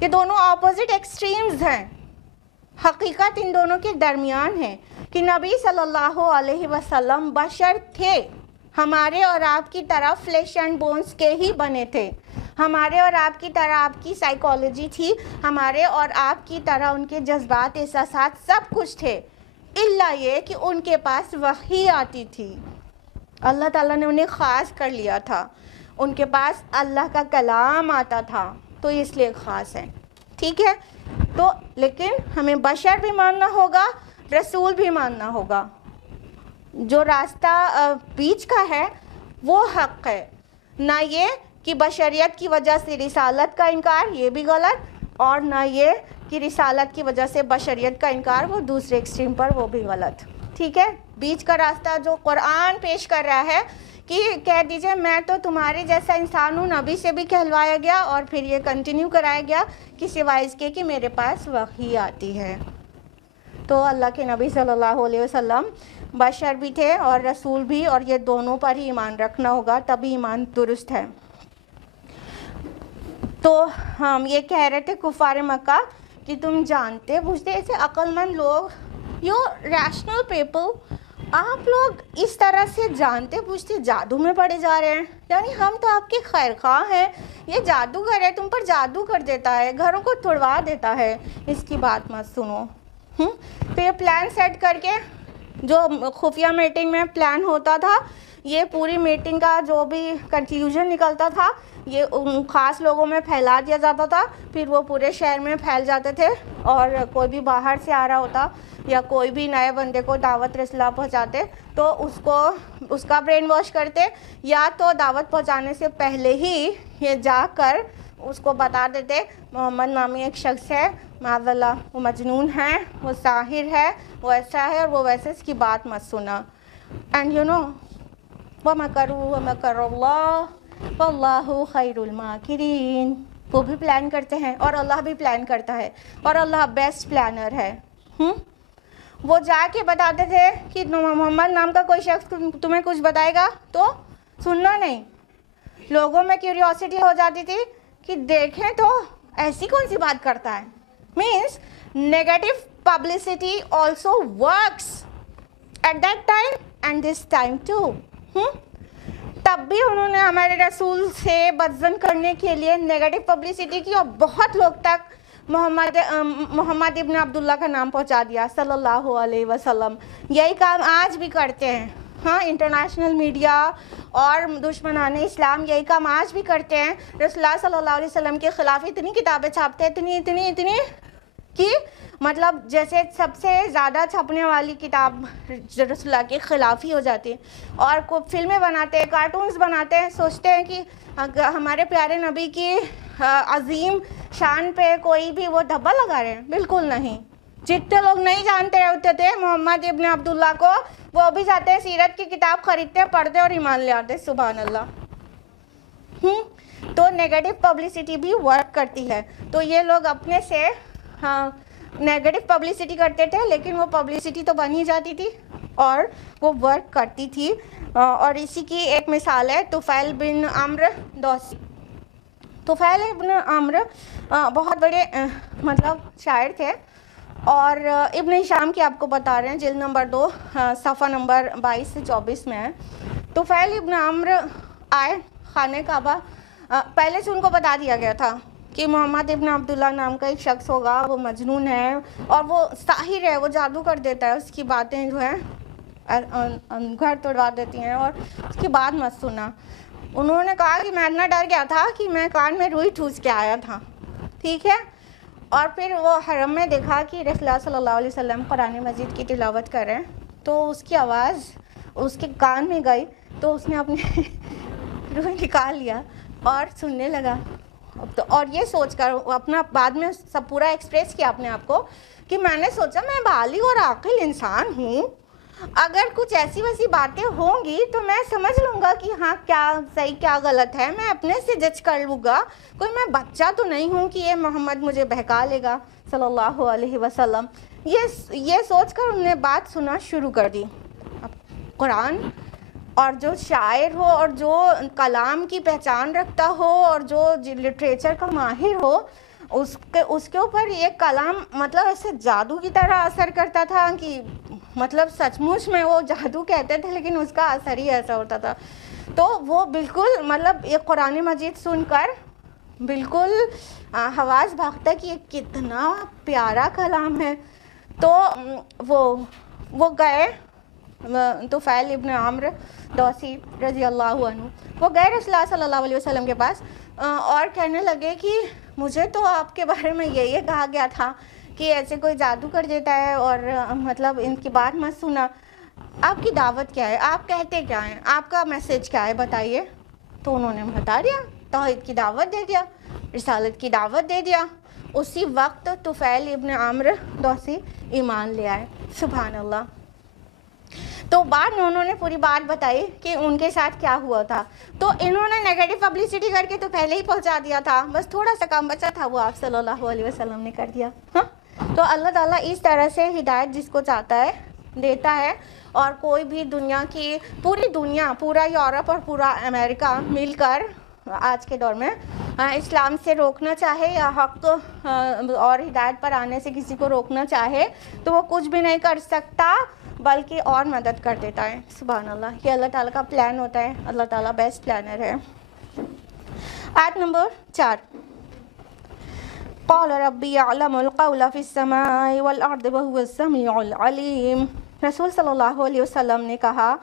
یہ دونوں اپوزٹ ایکسٹریمز ہیں، حقیقت ان دونوں کے درمیان ہے کہ نبی صلی اللہ علیہ وسلم بشر تھے، ہمارے اور آپ کی طرح فلیش اینڈ بونز کے ہی بنے تھے، ہمارے اور آپ کی طرح آپ کی سائیکالوجی تھی، ہمارے اور آپ کی طرح ان کے جذبات، احساسات سب کچھ تھے، الا یہ کہ ان کے پاس وحی آتی تھی، اللہ تعالیٰ نے انہیں خاص کر لیا تھا، ان کے پاس اللہ کا کلام آتا تھا، تو اس لیے خاص ہے، ٹھیک ہے۔ تو لیکن ہمیں بشر بھی ماننا ہوگا، رسول بھی ماننا ہوگا۔ جو راستہ بیچ کا ہے وہ حق ہے، نہ یہ کہ بشریت کی وجہ سے رسالت کا انکار، یہ بھی غلط، اور نہ یہ کہ رسالت کی وجہ سے بشریت کا انکار، وہ دوسرے ایکسٹریم پر، وہ بھی غلط، ٹھیک ہے۔ بیچ کا راستہ جو قرآن پیش کر رہا ہے کہ کہہ دیجئے میں تو تمہارے جیسا انسان ہوں، نبی سے بھی کہلوایا گیا اور پھر یہ کنٹینیو کرایا گیا کہ سوائے اس کے کہ میرے پاس وحی آتی ہے۔ تو اللہ کے نبی صلی اللہ علیہ وسلم بشر بھی تھے اور رسول بھی، اور یہ دونوں پر ہی ایمان رکھنا ہوگا، تبھی ایمان درست ہے۔ تو ہم یہ کہہ رہے تھے کفار مکہ کہ تم جانتے بوجھتے ایسے عقل مند لوگ، یو ریشنل پیپل، آپ لوگ اس طرح سے جانتے بوجھتے جادو میں پڑے جا رہے ہیں. یعنی ہم تو آپ کے خیر خواہ ہیں، یہ جادوگر ہے، تم پر جادو کر دیتا ہے، گھروں کو توڑوا دیتا ہے. اس کی بات مت سنو. تو یہ پلان سیٹ کر کے جو خفیہ میٹنگ میں پلان ہوتا تھا، یہ پوری میٹنگ کا جو بھی کنکلیوژن نکلتا تھا یہ ان خاص لوگوں میں پھیلا دیا جاتا تھا. پھر وہ پورے شہر میں پھیل جاتے تھے، اور کوئی بھی باہر سے آ رہا ہوتا یا کوئی بھی نئے بندے کو دعوت رسلا پہنچاتے تو اس کا برین واش کرتے، یا تو دعوت پہنچانے سے پہلے ہی یہ جا کر اس کو بتا دیتے محمد نامی ایک شخص ہے، معاذ اللہ وہ مجنون ہے، وہ ساحر ہے، وہ ایسا ہے اور وہ ویسے، اس کی بات مت سنا. اینڈ یو نو وَمَكَرُوا وَمَكَرَ اللَّهُ وَاللَّهُ خَيْرُ الْمَاكِرِينَ. وہ بھی پلان کرتے ہیں اور اللہ بھی پلان کرتا ہے، اور اللہ بیسٹ پلانر ہے. وہ جا کے بتاتے تھے کہ محمد نام کا کوئی شخص تمہیں کچھ بتائے گا تو سننا نہیں. لوگوں میں کیوریوسٹی ہو جاتی تھی کہ دیکھیں تو ایسی کون سی بات کرتا ہے. Means negative publicity also works at that time and this time too. تب بھی انہوں نے ہمارے رسول سے بدظن کرنے کے لیے نیگیٹو پبلسٹی کی، اور بہت لوگ تک محمد ابن عبداللہ کا نام پہنچا دیا صلی اللہ علیہ وسلم. یہی کام آج بھی کرتے ہیں. انٹرنیشنل میڈیا اور دشمنان اسلام یہی کام آج بھی کرتے ہیں. رسول اللہ صلی اللہ علیہ وسلم کے خلاف اتنی کتابیں چھاپتے ہیں، اتنی کہ مطلب جیسے سب سے زیادہ چھپنے والی کتاب رسول اللہ کے خلاف ہی ہو جاتی ہے. اور فلمیں بناتے ہیں، کارٹونز بناتے ہیں، سوچتے ہیں کہ ہمارے پیارے نبی کی عظیم شان پہ کوئی بھی وہ دھبا لگا رہے ہیں. بالکل نہیں. جتنے لوگ نہیں جانتے ہوتے تھے محمد ابن عبداللہ کو، وہ بھی جاتے ہیں سیرت کی کتاب خریدتے، پڑھتے اور ایمان لے آتے. سبحان اللہ. تو نیگیٹو پبلسٹی بھی ورک کرتی ہے. تو یہ لوگ اپنے سے نیگیٹو پبلسٹی کرتے تھے، لیکن وہ پبلسٹی تو بن ہی جاتی تھی اور وہ ورک کرتی تھی. اور اسی کی ایک مثال ہے طفیل بن عمرو دوسی. طفیل ابن عمرو بہت بڑے مطلب شاعر تھے، اور ابن ہشام کی آپ کو بتا رہے ہیں، جلد نمبر 2 صفحہ نمبر 22 سے 24 میں ہے. طفیل ابن عمرو آئے خانہ کعبہ. پہلے سے ان کو بتا دیا گیا تھا کہ محمد ابن عبداللہ نام کا ایک شخص ہوگا، وہ مجنون ہے اور وہ ساحر ہے، وہ جادو کر دیتا ہے، اس کی باتیں جو ہیں گھر توڑوا دیتی ہیں، اور اس کی بات مت سنا. انہوں نے کہا کہ میں اتنا ڈر گیا تھا کہ میں کان میں روئی ٹھوس کے آیا تھا. ٹھیک ہے. اور پھر وہ حرم میں دیکھا کہ رسول اللہ صلی اللہ علیہ وسلم قرآن مجید کی تلاوت کر رہے ہیں، تو اس کی آواز اس کے کان میں گئی، تو اس نے اپنی روئی نکال لیا اور سننے لگا. اور یہ سوچ کر اپنا بعد میں سب پورا ایکسپریس کیا اپنے آپ کو کہ میں نے سوچا میں بالغ اور عاقل انسان ہوں، اگر کچھ ایسی ویسی باتیں ہوں گی تو میں سمجھ لوں گا کہ ہاں کیا صحیح کیا غلط ہے، میں اپنے سے جج کر لوں گا. کوئی میں بچہ تو نہیں ہوں کہ یہ محمد مجھے بہکا لے گا صلی اللہ علیہ وسلم. یہ سوچ کر انہوں نے بات سنا شروع کر دی. اب قرآن اور جو شاعر ہو اور جو کلام کی پہچان رکھتا ہو اور جو لٹریچر کا ماہر ہو، اس کے اوپر یہ کلام مطلب ایسے جادو کی طرح اثر کرتا تھا کہ مطلب سچ مچ میں وہ جادو کہتے تھے لیکن اس کا اثر ہی ایسا ہوتا تھا. تو وہ بالکل مطلب یہ قرآن مجید سن کر بالکل حواس بھاگتا کہ یہ کتنا پیارا کلام ہے. تو وہ گئے طفیل ابن عمرو دوسی رضی اللہ عنہ، وہ گئے رسول اللہ صلی اللہ علیہ وسلم کے پاس اور کہنے لگے کہ مجھے تو آپ کے بارے میں یہ کہا گیا تھا کہ ایسے کوئی جادو کر دیتا ہے اور مطلب ان کی بات مت سنا. آپ کی دعوت کیا ہے؟ آپ کہتے کیا ہیں؟ آپ کا میسج کیا ہے؟ بتائیے. تو انہوں نے بتا دیا، توحید کی دعوت دے دیا، رسالت کی دعوت دے دیا. اسی وقت طفیل ابن عمرو دوسی ایمان لے آئے. سبحان اللہ. تو بعد میں انہوں نے پوری بات بتائی کہ ان کے ساتھ کیا ہوا تھا. تو انہوں نے نیگیٹو پبلسٹی کر کے تو پہلے ہی پہنچا دیا تھا، بس تھوڑا سا کام بچا تھا وہ آپ صلی اللہ علیہ وسلم نے کر دیا. تو اللہ تعالیٰ اس طرح سے ہدایت جس کو چاہتا ہے دیتا ہے. اور کوئی بھی دنیا کی پوری دنیا، پورا یورپ اور پورا امریکہ مل کر آج کے دور میں اسلام سے روکنا چاہے یا حق اور ہدایت پر آنے سے کسی کو روکنا چاہے تو وہ کچھ بھی نہیں کر سکتا بلکہ اور مدد کر دیتا ہے. سبحان اللہ. یہ اللہ تعالیٰ کا پلان ہوتا ہے. اللہ تعالیٰ بیسٹ پلانر ہے. آیت نمبر 4. قال ربی یعلم القول فی السماء والارض وهو السمیع العلیم. رسول صلی اللہ علیہ وسلم نے کہا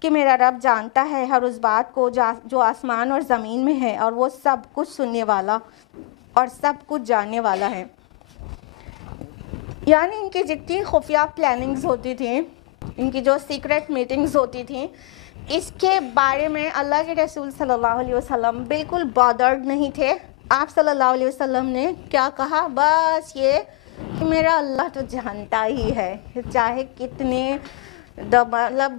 کہ میرا رب جانتا ہے ہر اس بات کو جو آسمان اور زمین میں ہے، اور وہ سب کچھ سننے والا اور سب کچھ جاننے والا ہے. یعنی ان کی جتنی خفیہ پلاننگز ہوتی تھیں، ان کی جو سیکرٹ میٹنگز ہوتی تھیں، اس کے بارے میں اللہ کے رسول صلی اللہ علیہ وسلم بالکل بادرڈ نہیں تھے. آپ صلی اللہ علیہ وسلم نے کیا کہا؟ بس یہ کہ میرا اللہ تو جانتا ہی ہے، چاہے کتنے مطلب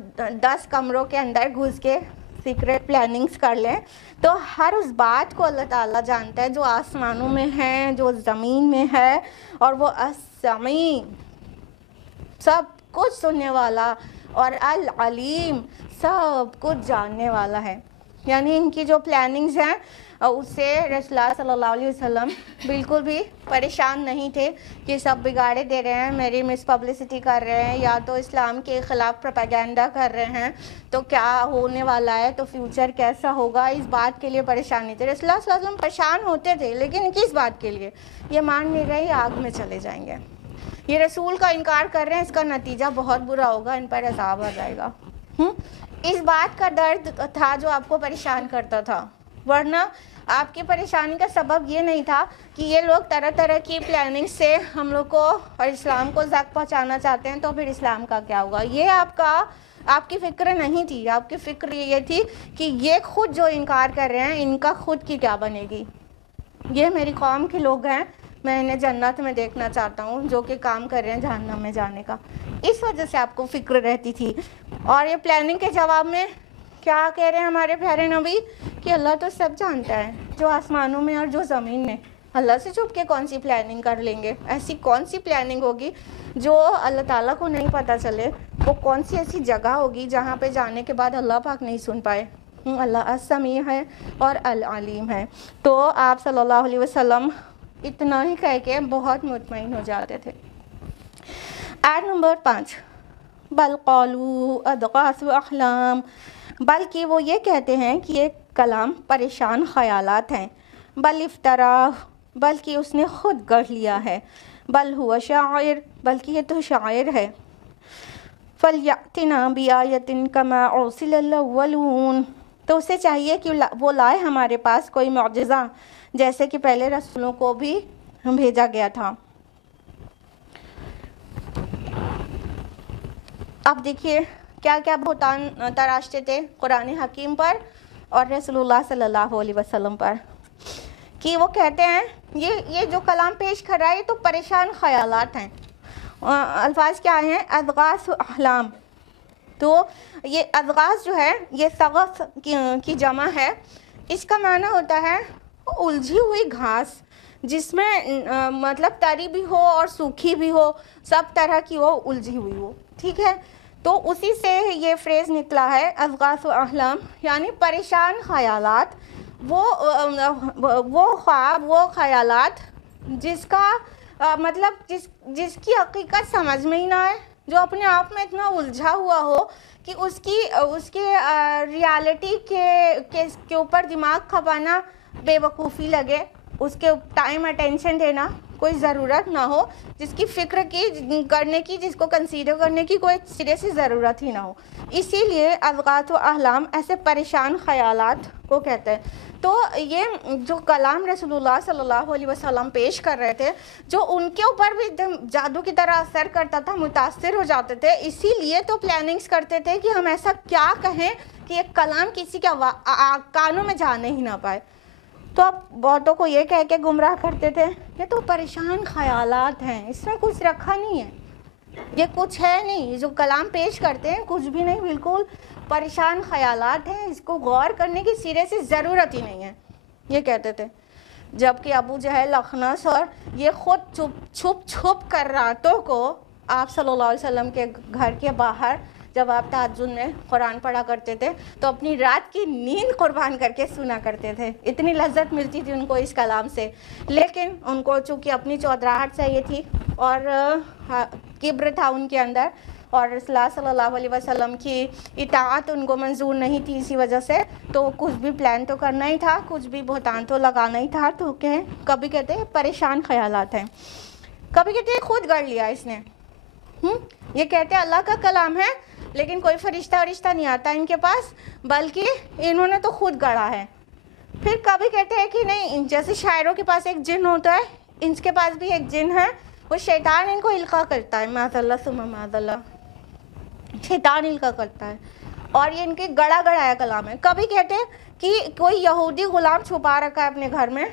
10 کمروں کے اندر گھس کے سیکرٹ پلاننگز کر لیں تو ہر اس بات کو اللہ تعالیٰ جانتا ہے جو آسمانوں میں ہے، جو زمین میں ہے، اور وہ السمیع سب کچھ سننے والا اور العلیم سب کچھ جاننے والا ہے. یعنی ان کی جو پلاننگز ہیں اس سے رسول اللہ صلی اللہ علیہ وسلم بالکل بھی پریشان نہیں تھے کہ سب بگاڑے دے رہے ہیں، میری مس پبلسٹی کر رہے ہیں، یا تو اسلام کے خلاف پروپیگنڈا کر رہے ہیں، تو کیا ہونے والا ہے، تو فیوچر کیسا ہوگا. اس بات کے لیے پریشان نہیں تھے. رسول اللہ صلی اللہ علیہ وسلم پریشان ہوتے تھے لیکن کس بات کے لیے؟ یہ مان نہیں رہے، آگ میں چلے جائیں گے، یہ رسول کا انکار کر رہے ہیں، اس کا نتیجہ بہت برا ہوگا، ان پر عذاب آ جائے گا. اس بات کا درد تھا جو آپ کو پریشان کرتا تھا، ورنہ آپ کی پریشانی کا سبب یہ نہیں تھا کہ یہ لوگ طرح طرح کی پلاننگ سے ہم لوگ کو اور اسلام کو زخم پہنچانا چاہتے ہیں، تو پھر اسلام کا کیا ہوگا. یہ آپ کی فکر نہیں تھی. آپ کی فکر یہ تھی کہ یہ خود جو انکار کر رہے ہیں ان کا خود کی کیا بنے گی. یہ میری قوم کے لوگ ہیں، میں انہیں جنت میں دیکھنا چاہتا ہوں، جو کہ کام کر رہے ہیں جہنم میں جانے کا. اس وجہ سے آپ کو فکر رہتی تھی. اور یہ پلاننگ کے جواب میں کیا کہہ رہے ہیں ہمارے پیارے نبی کہ اللہ تو سب جانتا ہے جو آسمانوں میں اور جو زمین میں. اللہ سے چھپ کے کون سی پلاننگ کر لیں گے؟ ایسی کون سی پلاننگ ہوگی جو اللہ تعالیٰ کو نہیں پتہ چلے؟ وہ کون سی ایسی جگہ ہوگی جہاں پہ جانے کے بعد اللہ پاک نہیں سن پائے؟ اللہ السمیع ہے اور العلیم ہے. تو آپ صلی اللہ علیہ وسلم اتنا ہی کہہ کے بہت مطمئن ہو جاتے تھے. آیت نمبر 5. بل قالوا اضغاث احلام. بلکہ وہ یہ کہتے ہیں کہ یہ کلام پریشان خیالات ہیں. بل افطرا. بلکہ اس نے خود گڑھ لیا ہے. بل ہوا شاعر. بلکہ یہ تو شاعر ہے. فلیأتنا بآیۃ کما ارسل الاولون. تو اسے چاہیے کہ وہ لائے ہمارے پاس کوئی معجزہ جیسے کہ پہلے رسولوں کو بھی بھیجا گیا تھا. اب دیکھیے کیا کیا بہتان تراشتے تھے قرآن حکیم پر اور رسول اللہ صلی اللہ علیہ وسلم پر، کہ وہ کہتے ہیں یہ جو کلام پیش کر رہا ہے یہ تو پریشان خیالات ہیں. الفاظ کیا ہیں؟ اضغاث احلام. تو یہ اضغاث جو ہے یہ سغف کی جمع ہے. اس کا معنی ہوتا ہے الجھی ہوئی گھاس جس میں مطلب تری بھی ہو اور سوکھی بھی ہو، سب طرح کی وہ الجھی ہوئی ہو. ٹھیک ہے، تو اسی سے یہ فریز نکلا ہے اضغاث و احلام، یعنی پریشان خیالات. وہ خواب، وہ خیالات جس کا مطلب جس کی حقیقت سمجھ میں ہی نہ آئے، جو اپنے آپ میں اتنا الجھا ہوا ہو کہ اس کی ریالٹی کے اوپر دماغ کھپانا بے وقوفی لگے، اس کے ٹائم اٹینشن دینا کوئی ضرورت نہ ہو، جس کی فکر کرنے کی، جس کو کنسیڈر کرنے کی کوئی سرے سے ضرورت ہی نہ ہو. اسی لیے اضغاث و احلام ایسے پریشان خیالات کو کہتے ہیں. تو یہ جو کلام رسول اللہ صلی اللہ علیہ وسلم پیش کر رہے تھے، جو ان کے اوپر بھی جادو کی طرح اثر کرتا تھا، متاثر ہو جاتے تھے، اسی لیے تو پلاننگز کرتے تھے کہ ہم ایسا کیا کہیں کہ یہ کلام کسی کے کانوں میں جانے ہی نہ پائے. تو اب بہتوں کو یہ کہہ کے گمراہ کرتے تھے یہ تو پریشان خیالات ہیں، اس میں کچھ رکھا نہیں ہے، یہ کچھ ہے نہیں، یہ جو کلام پیش کرتے ہیں کچھ بھی نہیں، بالکل پریشان خیالات ہیں، اس کو غور کرنے کی سرے سے ضرورت ہی نہیں ہے، یہ کہتے تھے. جبکہ ابو جہل، اخنس اور یہ خود چھپ کر راتوں کو آپ صلی اللہ علیہ وسلم کے گھر کے باہر جب آپ تہجد میں قرآن پڑھا کرتے تھے تو اپنی رات کی نیند قربان کر کے سنا کرتے تھے، اتنی لذت ملتی تھی ان کو اس کلام سے. لیکن ان کو چونکہ اپنی چودراہٹ چاہیے تھی اور کبر تھا ان کے اندر، اور رسول اللہ صلی اللہ علیہ وسلم کی اطاعت ان کو منظور نہیں تھی، اسی وجہ سے تو کچھ بھی پلان تو کرنا ہی تھا، کچھ بھی بہتان تو لگانا ہی تھا. تو کبھی کہتے ہیں پریشان خیالات ہیں، کبھی کہتے ہیں خود گڑھ لیا اس نے. یہ کہتے ہیں اللہ کا کلام ہے لیکن کوئی فرشتہ ورشتہ نہیں آتا ان کے پاس، بلکہ انہوں نے تو خود گڑھا ہے. پھر کبھی کہتے ہیں کہ نہیں، جیسے شاعروں کے پاس ایک جن ہوتا ہے، ان کے پاس بھی ایک جن ہے، وہ شیطان ان کو القاء کرتا ہے. معاذ اللہ ثم معاذ اللہ، شیطان القاء کرتا ہے اور یہ ان کے گڑا گڑایا کلام ہے. کبھی کہتے ہیں کہ کوئی یہودی غلام چھپا رکھا ہے اپنے گھر میں،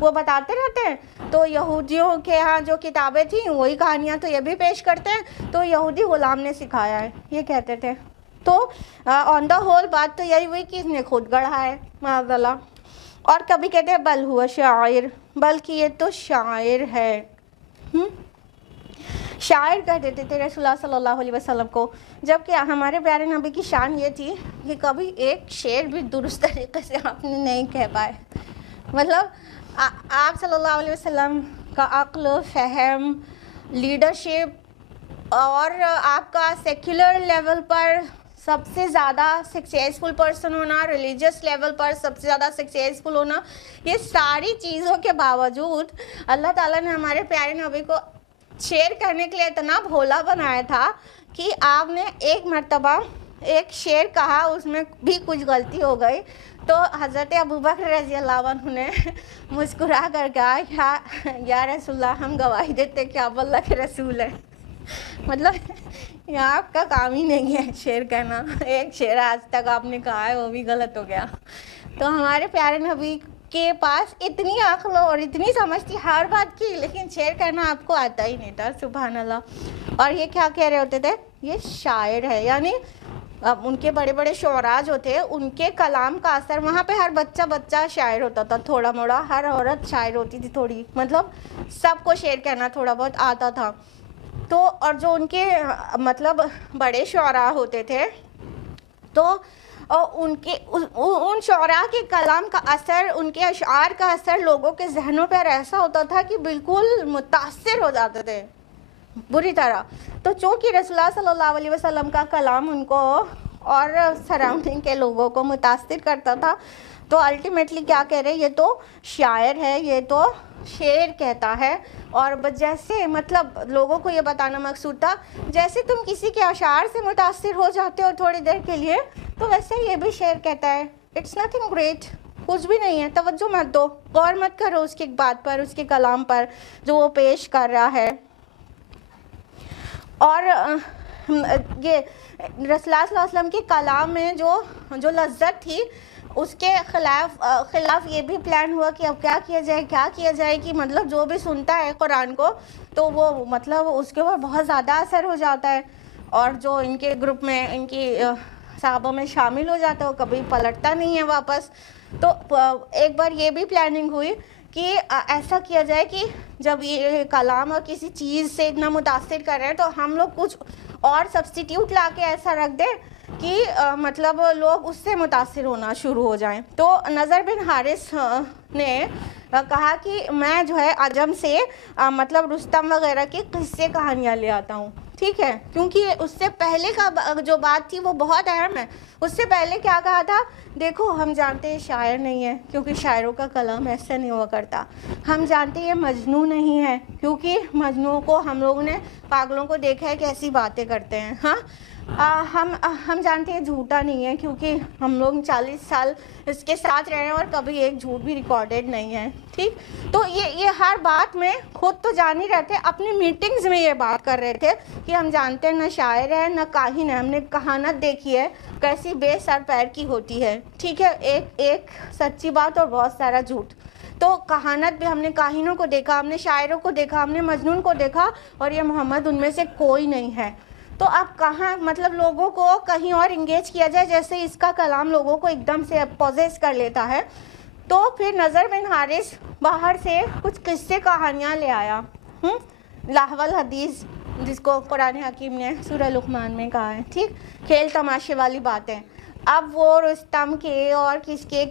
وہ بتاتے رہتے ہیں. تو یہودیوں کے ہاں جو کتابیں تھیں وہی کہانیاں تو یہ بھی پیش کرتے ہیں، تو یہودی غلام نے سکھایا ہے، یہ کہتے تھے. تو آن دا ہول بات تو یہی ہوئی کہ اس نے خود گڑھا ہے معاذ اللہ. اور کبھی کہتے ہیں بل ہوا شاعر، بلکہ یہ تو شاعر ہے. شاعر کہہ دیتے تھے رسول اللہ صلی اللہ علیہ وسلم کو، جبکہ ہمارے پیارے نبی کی شان یہ تھی کہ کبھی ایک شعر بھی درست طریقے سے آپ نے نہیں کہہ پائے. مطلب آپ صلی اللہ علیہ وسلم کا عقل، فہم، لیڈرشپ اور آپ کا سیکولر لیول پر سب سے زیادہ سکسیزفل پرسن ہونا، ریلیجیس لیول پر سب سے زیادہ سکسیزفل ہونا، یہ ساری چیزوں کے باوجود اللہ تعالیٰ نے ہمارے پیارے نبی کو شعر کہنے کے لیے اتنا بھولا بنایا تھا کہ آپ نے ایک مرتبہ ایک شعر کہا، اس میں بھی کچھ غلطی ہو گئی تو حضرت ابوبکر رضی اللہ عنہ نے مسکرا کر کہا یا رسول اللہ، ہم گواہی دیتے کہ آپ اللہ کے رسول ہیں. مطلب یہاں آپ کا کام ہی نہیں ہے شعر کہنا، ایک شعر آج تک آپ نے کہا ہے وہ بھی غلط ہو گیا. تو ہمارے پیارے نبی کے پاس اتنی عقل اور اتنی سمجھ تھی ہر بات کی، لیکن شعر کہنا آپ کو آتا ہی نہیں تھا. سبحان اللہ. اور یہ کیا کہہ رہے ہوتے تھے؟ یہ شاعر ہے. یعنی اب ان کے بڑے بڑے شعراء جو تھے ان کے کلام کا اثر، وہاں پہ ہر بچہ شاعر ہوتا تھا، تھوڑا موڑا، ہر عورت شاعر ہوتی تھی تھوڑی، مطلب سب کو شعر کہنا تھوڑا بہت آتا تھا. تو اور جو ان کے مطلب بڑے شعراء ہوتے تھے تو ان شعراء کے کلام کا اثر، ان کے اشعار کا اثر لوگوں کے ذہنوں پر ایسا ہوتا تھا کہ بالکل متاثر ہو جاتے تھے بری طرح. تو چونکہ رسول اللہ صلی اللہ علیہ وسلم کا کلام ان کو اور سراؤنڈنگ کے لوگوں کو متاثر کرتا تھا، تو الٹیمیٹلی کیا کہہ رہے، یہ تو شاعر ہے، یہ تو شعر کہتا ہے. اور جیسے مطلب لوگوں کو یہ بتانا مقصود تھا، جیسے تم کسی کے اشعار سے متاثر ہو جاتے ہو تھوڑی دیر کے لیے، تو ویسے یہ بھی شعر کہتا ہے. اٹس نتھنگ گریٹ، کچھ بھی نہیں ہے. توجہ مت دو، غور مت کرو اس کی بات پر، اس کے کلام پر جو وہ پیش کر رہا ہے. اور یہ رسول اللہ صلی اللہ علیہ وسلم کے کلام میں جو لذت تھی، اس کے خلاف یہ بھی پلان ہوا کہ اب کیا کیا جائے کہ مطلب جو بھی سنتا ہے قرآن کو تو وہ مطلب اس کے اوپر بہت زیادہ اثر ہو جاتا ہے، اور جو ان کے گروپ میں ان کی صحابہ میں شامل ہو جاتا ہے وہ کبھی پلٹتا نہیں ہے واپس. تو ایک بار یہ بھی پلاننگ ہوئی کہ ایسا کیا جائے کہ جب یہ کلام اور کسی چیز سے اتنا متاثر کر رہے ہیں تو ہم لوگ کچھ اور سبسٹیٹیوٹ لا کے ایسا رکھ دیں کہ مطلب لوگ اس سے متاثر ہونا شروع ہو جائیں. تو نضر بن حارث نے کہا کہ میں جو ہے عجم سے مطلب رستم وغیرہ کی قصے کہانیاں لے آتا ہوں، ٹھیک ہے، کیونکہ اس سے پہلے کا جو بات تھی وہ بہت اہم ہے. اس سے پہلے کیا کہا تھا؟ دیکھو ہم جانتے ہیں شاعر نہیں ہے کیونکہ شاعروں کا کلام ایسا نہیں ہوا کرتا. ہم جانتے ہیں یہ مجنوں نہیں ہے کیونکہ مجنوں کو ہم لوگوں نے پاگلوں کو دیکھا ہے کیسی باتیں کرتے ہیں. ہاں ہم جانتے ہیں جھوٹا نہیں ہے کیونکہ ہم لوگ 40 سال اس کے ساتھ رہے ہیں اور کبھی ایک جھوٹ بھی ریکارڈڈ نہیں ہے. ٹھیک، تو یہ ہر بات میں خود تو جان ہی رہے تھے، اپنی میٹنگز میں یہ بات کر رہے تھے کہ ہم جانتے ہیں نہ شاعر ہے نہ کاہن ہے، ہم نے کہانت دیکھی ہے کیسی بے سر پیر کی ہوتی ہے. ٹھیک ہے، ایک سچی بات اور بہت سارا جھوٹ. تو کہانت بھی ہم نے کاہنوں کو دیکھا، ہم نے شاعروں کو دیکھا، ہم نے مجنون کو دیکھا، اور یہ محمد ان میں سے کوئی نہیں ہے. تو اب کہاں مطلب لوگوں کو کہیں اور انگیج کیا جائے، جیسے اس کا کلام لوگوں کو ایک دم سے پوزیس کر لیتا ہے. تو پھر نضر بن حارث باہر سے کچھ قصے کہانیاں لے آیا، لاحول حدیث جس کو قرآن حکیم نے سورہ لقمان میں کہا ہے، ٹھیک، کھیل تماشے والی باتیں. اب وہ رستم کے اور کس کے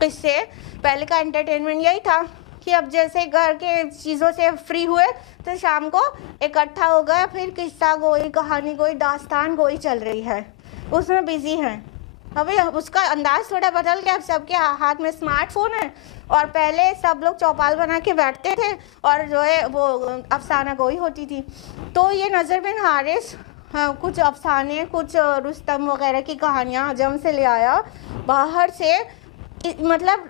قصے، پہلے کا انٹرٹینمنٹ یہی تھا کہ اب جیسے گھر کے چیزوں سے فری ہوئے تو شام کو اکٹھا ہو گئے، پھر قصہ گوئی، کہانی گوئی، داستان گوئی چل رہی ہے، اس میں بزی ہیں. ابھی اس کا انداز تھوڑا بدل گیا، اب سب کے ہاتھ میں اسمارٹ فون ہے، اور پہلے سب لوگ چوپال بنا کے بیٹھتے تھے اور جو ہے وہ افسانہ گوئی ہوتی تھی. تو یہ نظر بن حارث کچھ افسانے، کچھ رستم وغیرہ کی کہانیاں عجم سے لے آیا باہر سے، مطلب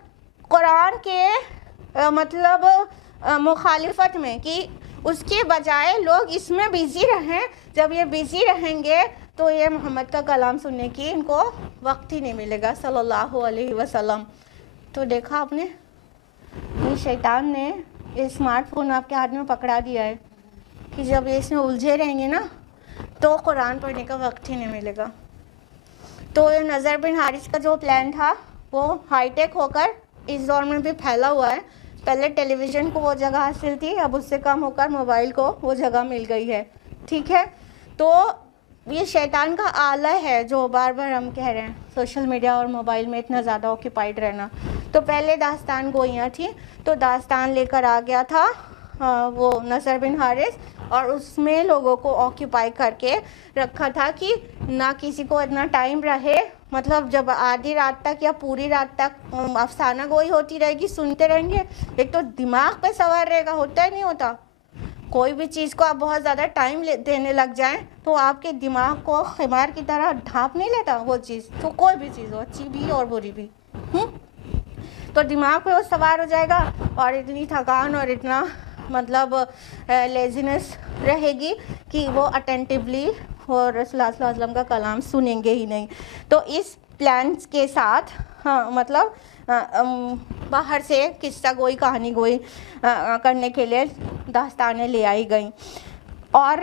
قرآن کے مطلب مخالفت میں، کہ اس کے بجائے لوگ اس میں بزی رہیں. جب یہ بزی رہیں گے تو یہ محمد کا کلام سننے کی ان کو وقت ہی نہیں ملے گا صلی اللہ علیہ وسلم. تو دیکھا آپ نے، یہ شیطان نے اسمارٹ فون آپ کے ہاتھ میں پکڑا دیا ہے کہ جب یہ اس میں الجھے رہیں گے نا تو قرآن پڑھنے کا وقت ہی نہیں ملے گا. تو یہ نظر بن حارث کا جو پلان تھا وہ ہائی ٹیک ہو کر اس دور میں بھی پھیلا ہوا ہے. پہلے ٹیلی ویژن کو وہ جگہ حاصل تھی، اب اس سے کم ہو کر موبائل کو وہ جگہ مل گئی ہے، ٹھیک ہے. تو یہ شیطان کا آلہ ہے جو بار بار ہم کہہ رہے ہیں، سوشل میڈیا اور موبائل میں اتنا زیادہ آکیپائڈ رہنا. تو پہلے داستان گوئیاں تھیں، تو داستان لے کر آ گیا تھا وہ نصر بن حارث، اور اس میں لوگوں کو آکیپائی کر کے رکھا تھا کہ نہ کسی کو اتنا ٹائم رہے. مطلب جب آدھی رات تک یا پوری رات تک افسانہ گوئی ہوتی رہے گی، سنتے رہیں گے، ایک تو دماغ پہ سوار رہے گا، ہوتا ہی نہیں ہوتا. کوئی بھی چیز کو آپ بہت زیادہ ٹائم دینے لگ جائیں تو آپ کے دماغ کو خمار کی طرح ڈھانپ نہیں لیتا وہ چیز. تو کوئی بھی چیز ہو، اچھی بھی اور بری بھی، تو دماغ پہ وہ سوار ہو جائے گا، اور اتنی تھکان اور اتنا مطلب لیزینس رہے گی کہ وہ اٹینٹیولی اور رسول اللہ صلی اللہ علیہ وسلم کا کلام سنیں گے ہی نہیں. تو اس پلانس کے ساتھ مطلب باہر سے قصہ گوئی، کہانی گوئی کرنے کے لیے داستانیں لے آئی گئیں. اور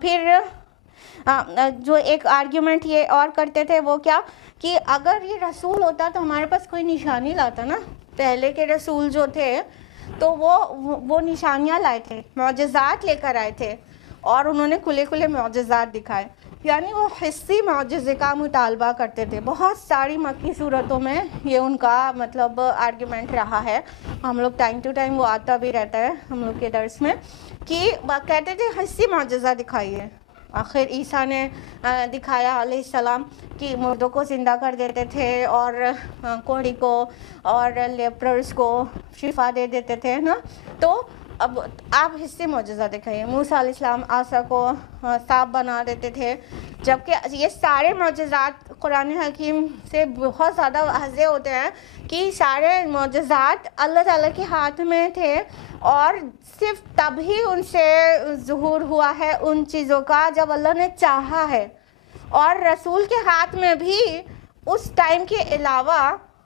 پھر جو ایک آرگیومنٹ یہ اور کرتے تھے وہ کیا، کہ اگر یہ رسول ہوتا تو ہمارے پاس کوئی نشانی لاتا نا. پہلے کے رسول جو تھے تو وہ نشانیاں لائے تھے، معجزات لے کر آئے تھے، اور انہوں نے کھلے کھلے معجزات دکھائے. یعنی وہ حصی معجزے کا مطالبہ کرتے تھے. بہت ساری مکی صورتوں میں یہ ان کا مطلب آرگیومنٹ رہا ہے. ہم لوگ ٹائم ٹو ٹائم وہ آتا بھی رہتا ہے ہم لوگ کے درس میں، کہ کہتے تھے حصی معجزہ دکھائیے. آخر عیسیٰ نے دکھایا علیہ السلام کہ مردوں کو زندہ کر دیتے تھے، اور کوڑی کو اور لیپرز کو شفا دے دیتے تھے نا. تو اب آپ حصے معجزہ دکھائیے. موسیٰ علیہ السلام عصا کو سانپ بنا دیتے تھے، جبکہ یہ سارے معجزات قرآن حکیم سے بہت زیادہ واضح ہوتے ہیں کہ سارے معجزات اللہ تعالیٰ کے ہاتھ میں تھے، اور صرف تب ہی ان سے ظہور ہوا ہے ان چیزوں کا جب اللہ نے چاہا ہے. اور رسول کے ہاتھ میں بھی اس ٹائم کے علاوہ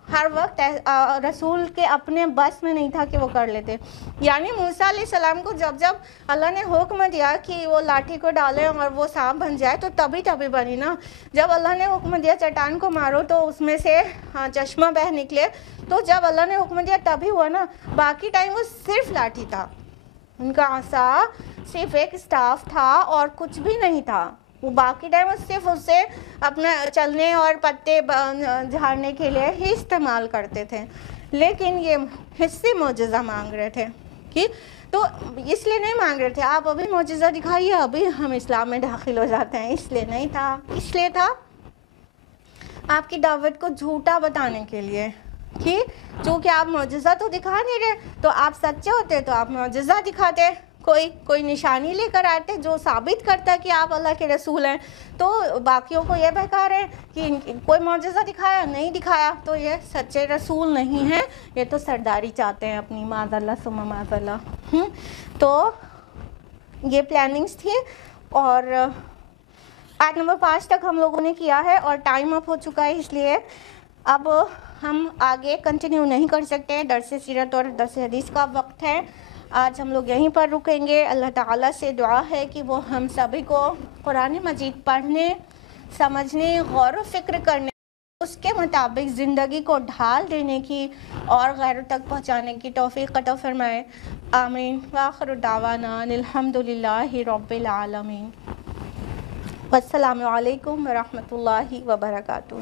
ہر وقت رسول کے اپنے بس میں نہیں تھا کہ وہ کر لیتے. یعنی موسیٰ علیہ السلام کو جب اللہ نے حکم دیا کہ وہ لاٹھی کو ڈالیں اور وہ سانپ بن جائے تو تبھی بنی نا. جب اللہ نے حکم دیا چٹان کو مارو تو اس میں سے چشمہ بہہ نکلے، تو جب اللہ نے حکم دیا تبھی ہوا نا. باقی ٹائم وہ صرف لاٹھی تھا، ان کا عصا صرف ایک اسٹاف تھا اور کچھ بھی نہیں تھا. وہ باقی ٹائم صرف اسے اپنا چلنے اور پتے جھاڑنے کے لیے ہی استعمال کرتے تھے. لیکن یہ حصے معجزہ مانگ رہے تھے، کہ تو اس لیے نہیں مانگ رہے تھے آپ ابھی معجزہ دکھائیے ابھی ہم اسلام میں داخل ہو جاتے ہیں. اس لیے نہیں تھا، اس لیے تھا آپ کی دعوت کو جھوٹا بتانے کے لیے، کہ چونکہ آپ معجزہ تو دکھا نہیں رہے، تو آپ سچے ہوتے تو آپ معجزہ دکھاتے، کوئی نشانی لے کر آتے جو ثابت کرتا ہے کہ آپ اللہ کے رسول ہیں. تو باقیوں کو یہ بہکا رہے کہ کوئی معجزہ دکھایا نہیں دکھایا تو یہ سچے رسول نہیں ہیں، یہ تو سرداری چاہتے ہیں اپنی، معاذ اللہ ثم معاذ اللہ. تو یہ پلاننگز تھی، اور آیت نمبر 5 تک ہم لوگوں نے کیا ہے، اور ٹائم اپ ہو چکا ہے، اس لیے اب ہم آگے کنٹینیو نہیں کر سکتے. درس سیرت اور درس حدیث کا وقت ہے. آج ہم لوگ یہیں پر رکیں گے. اللہ تعالیٰ سے دعا ہے کہ وہ ہم سبھی کو قرآن مجید پڑھنے، سمجھنے، غور و فکر کرنے اس کے مطابق زندگی کو ڈھال دینے کی اور غیروں تک پہنچانے کی توفیق عطا فرمائے، آمین۔ وآخر دعوانا الحمدللہ رب العالمین۔ والسلام علیکم ورحمۃ اللہ وبرکاتہ۔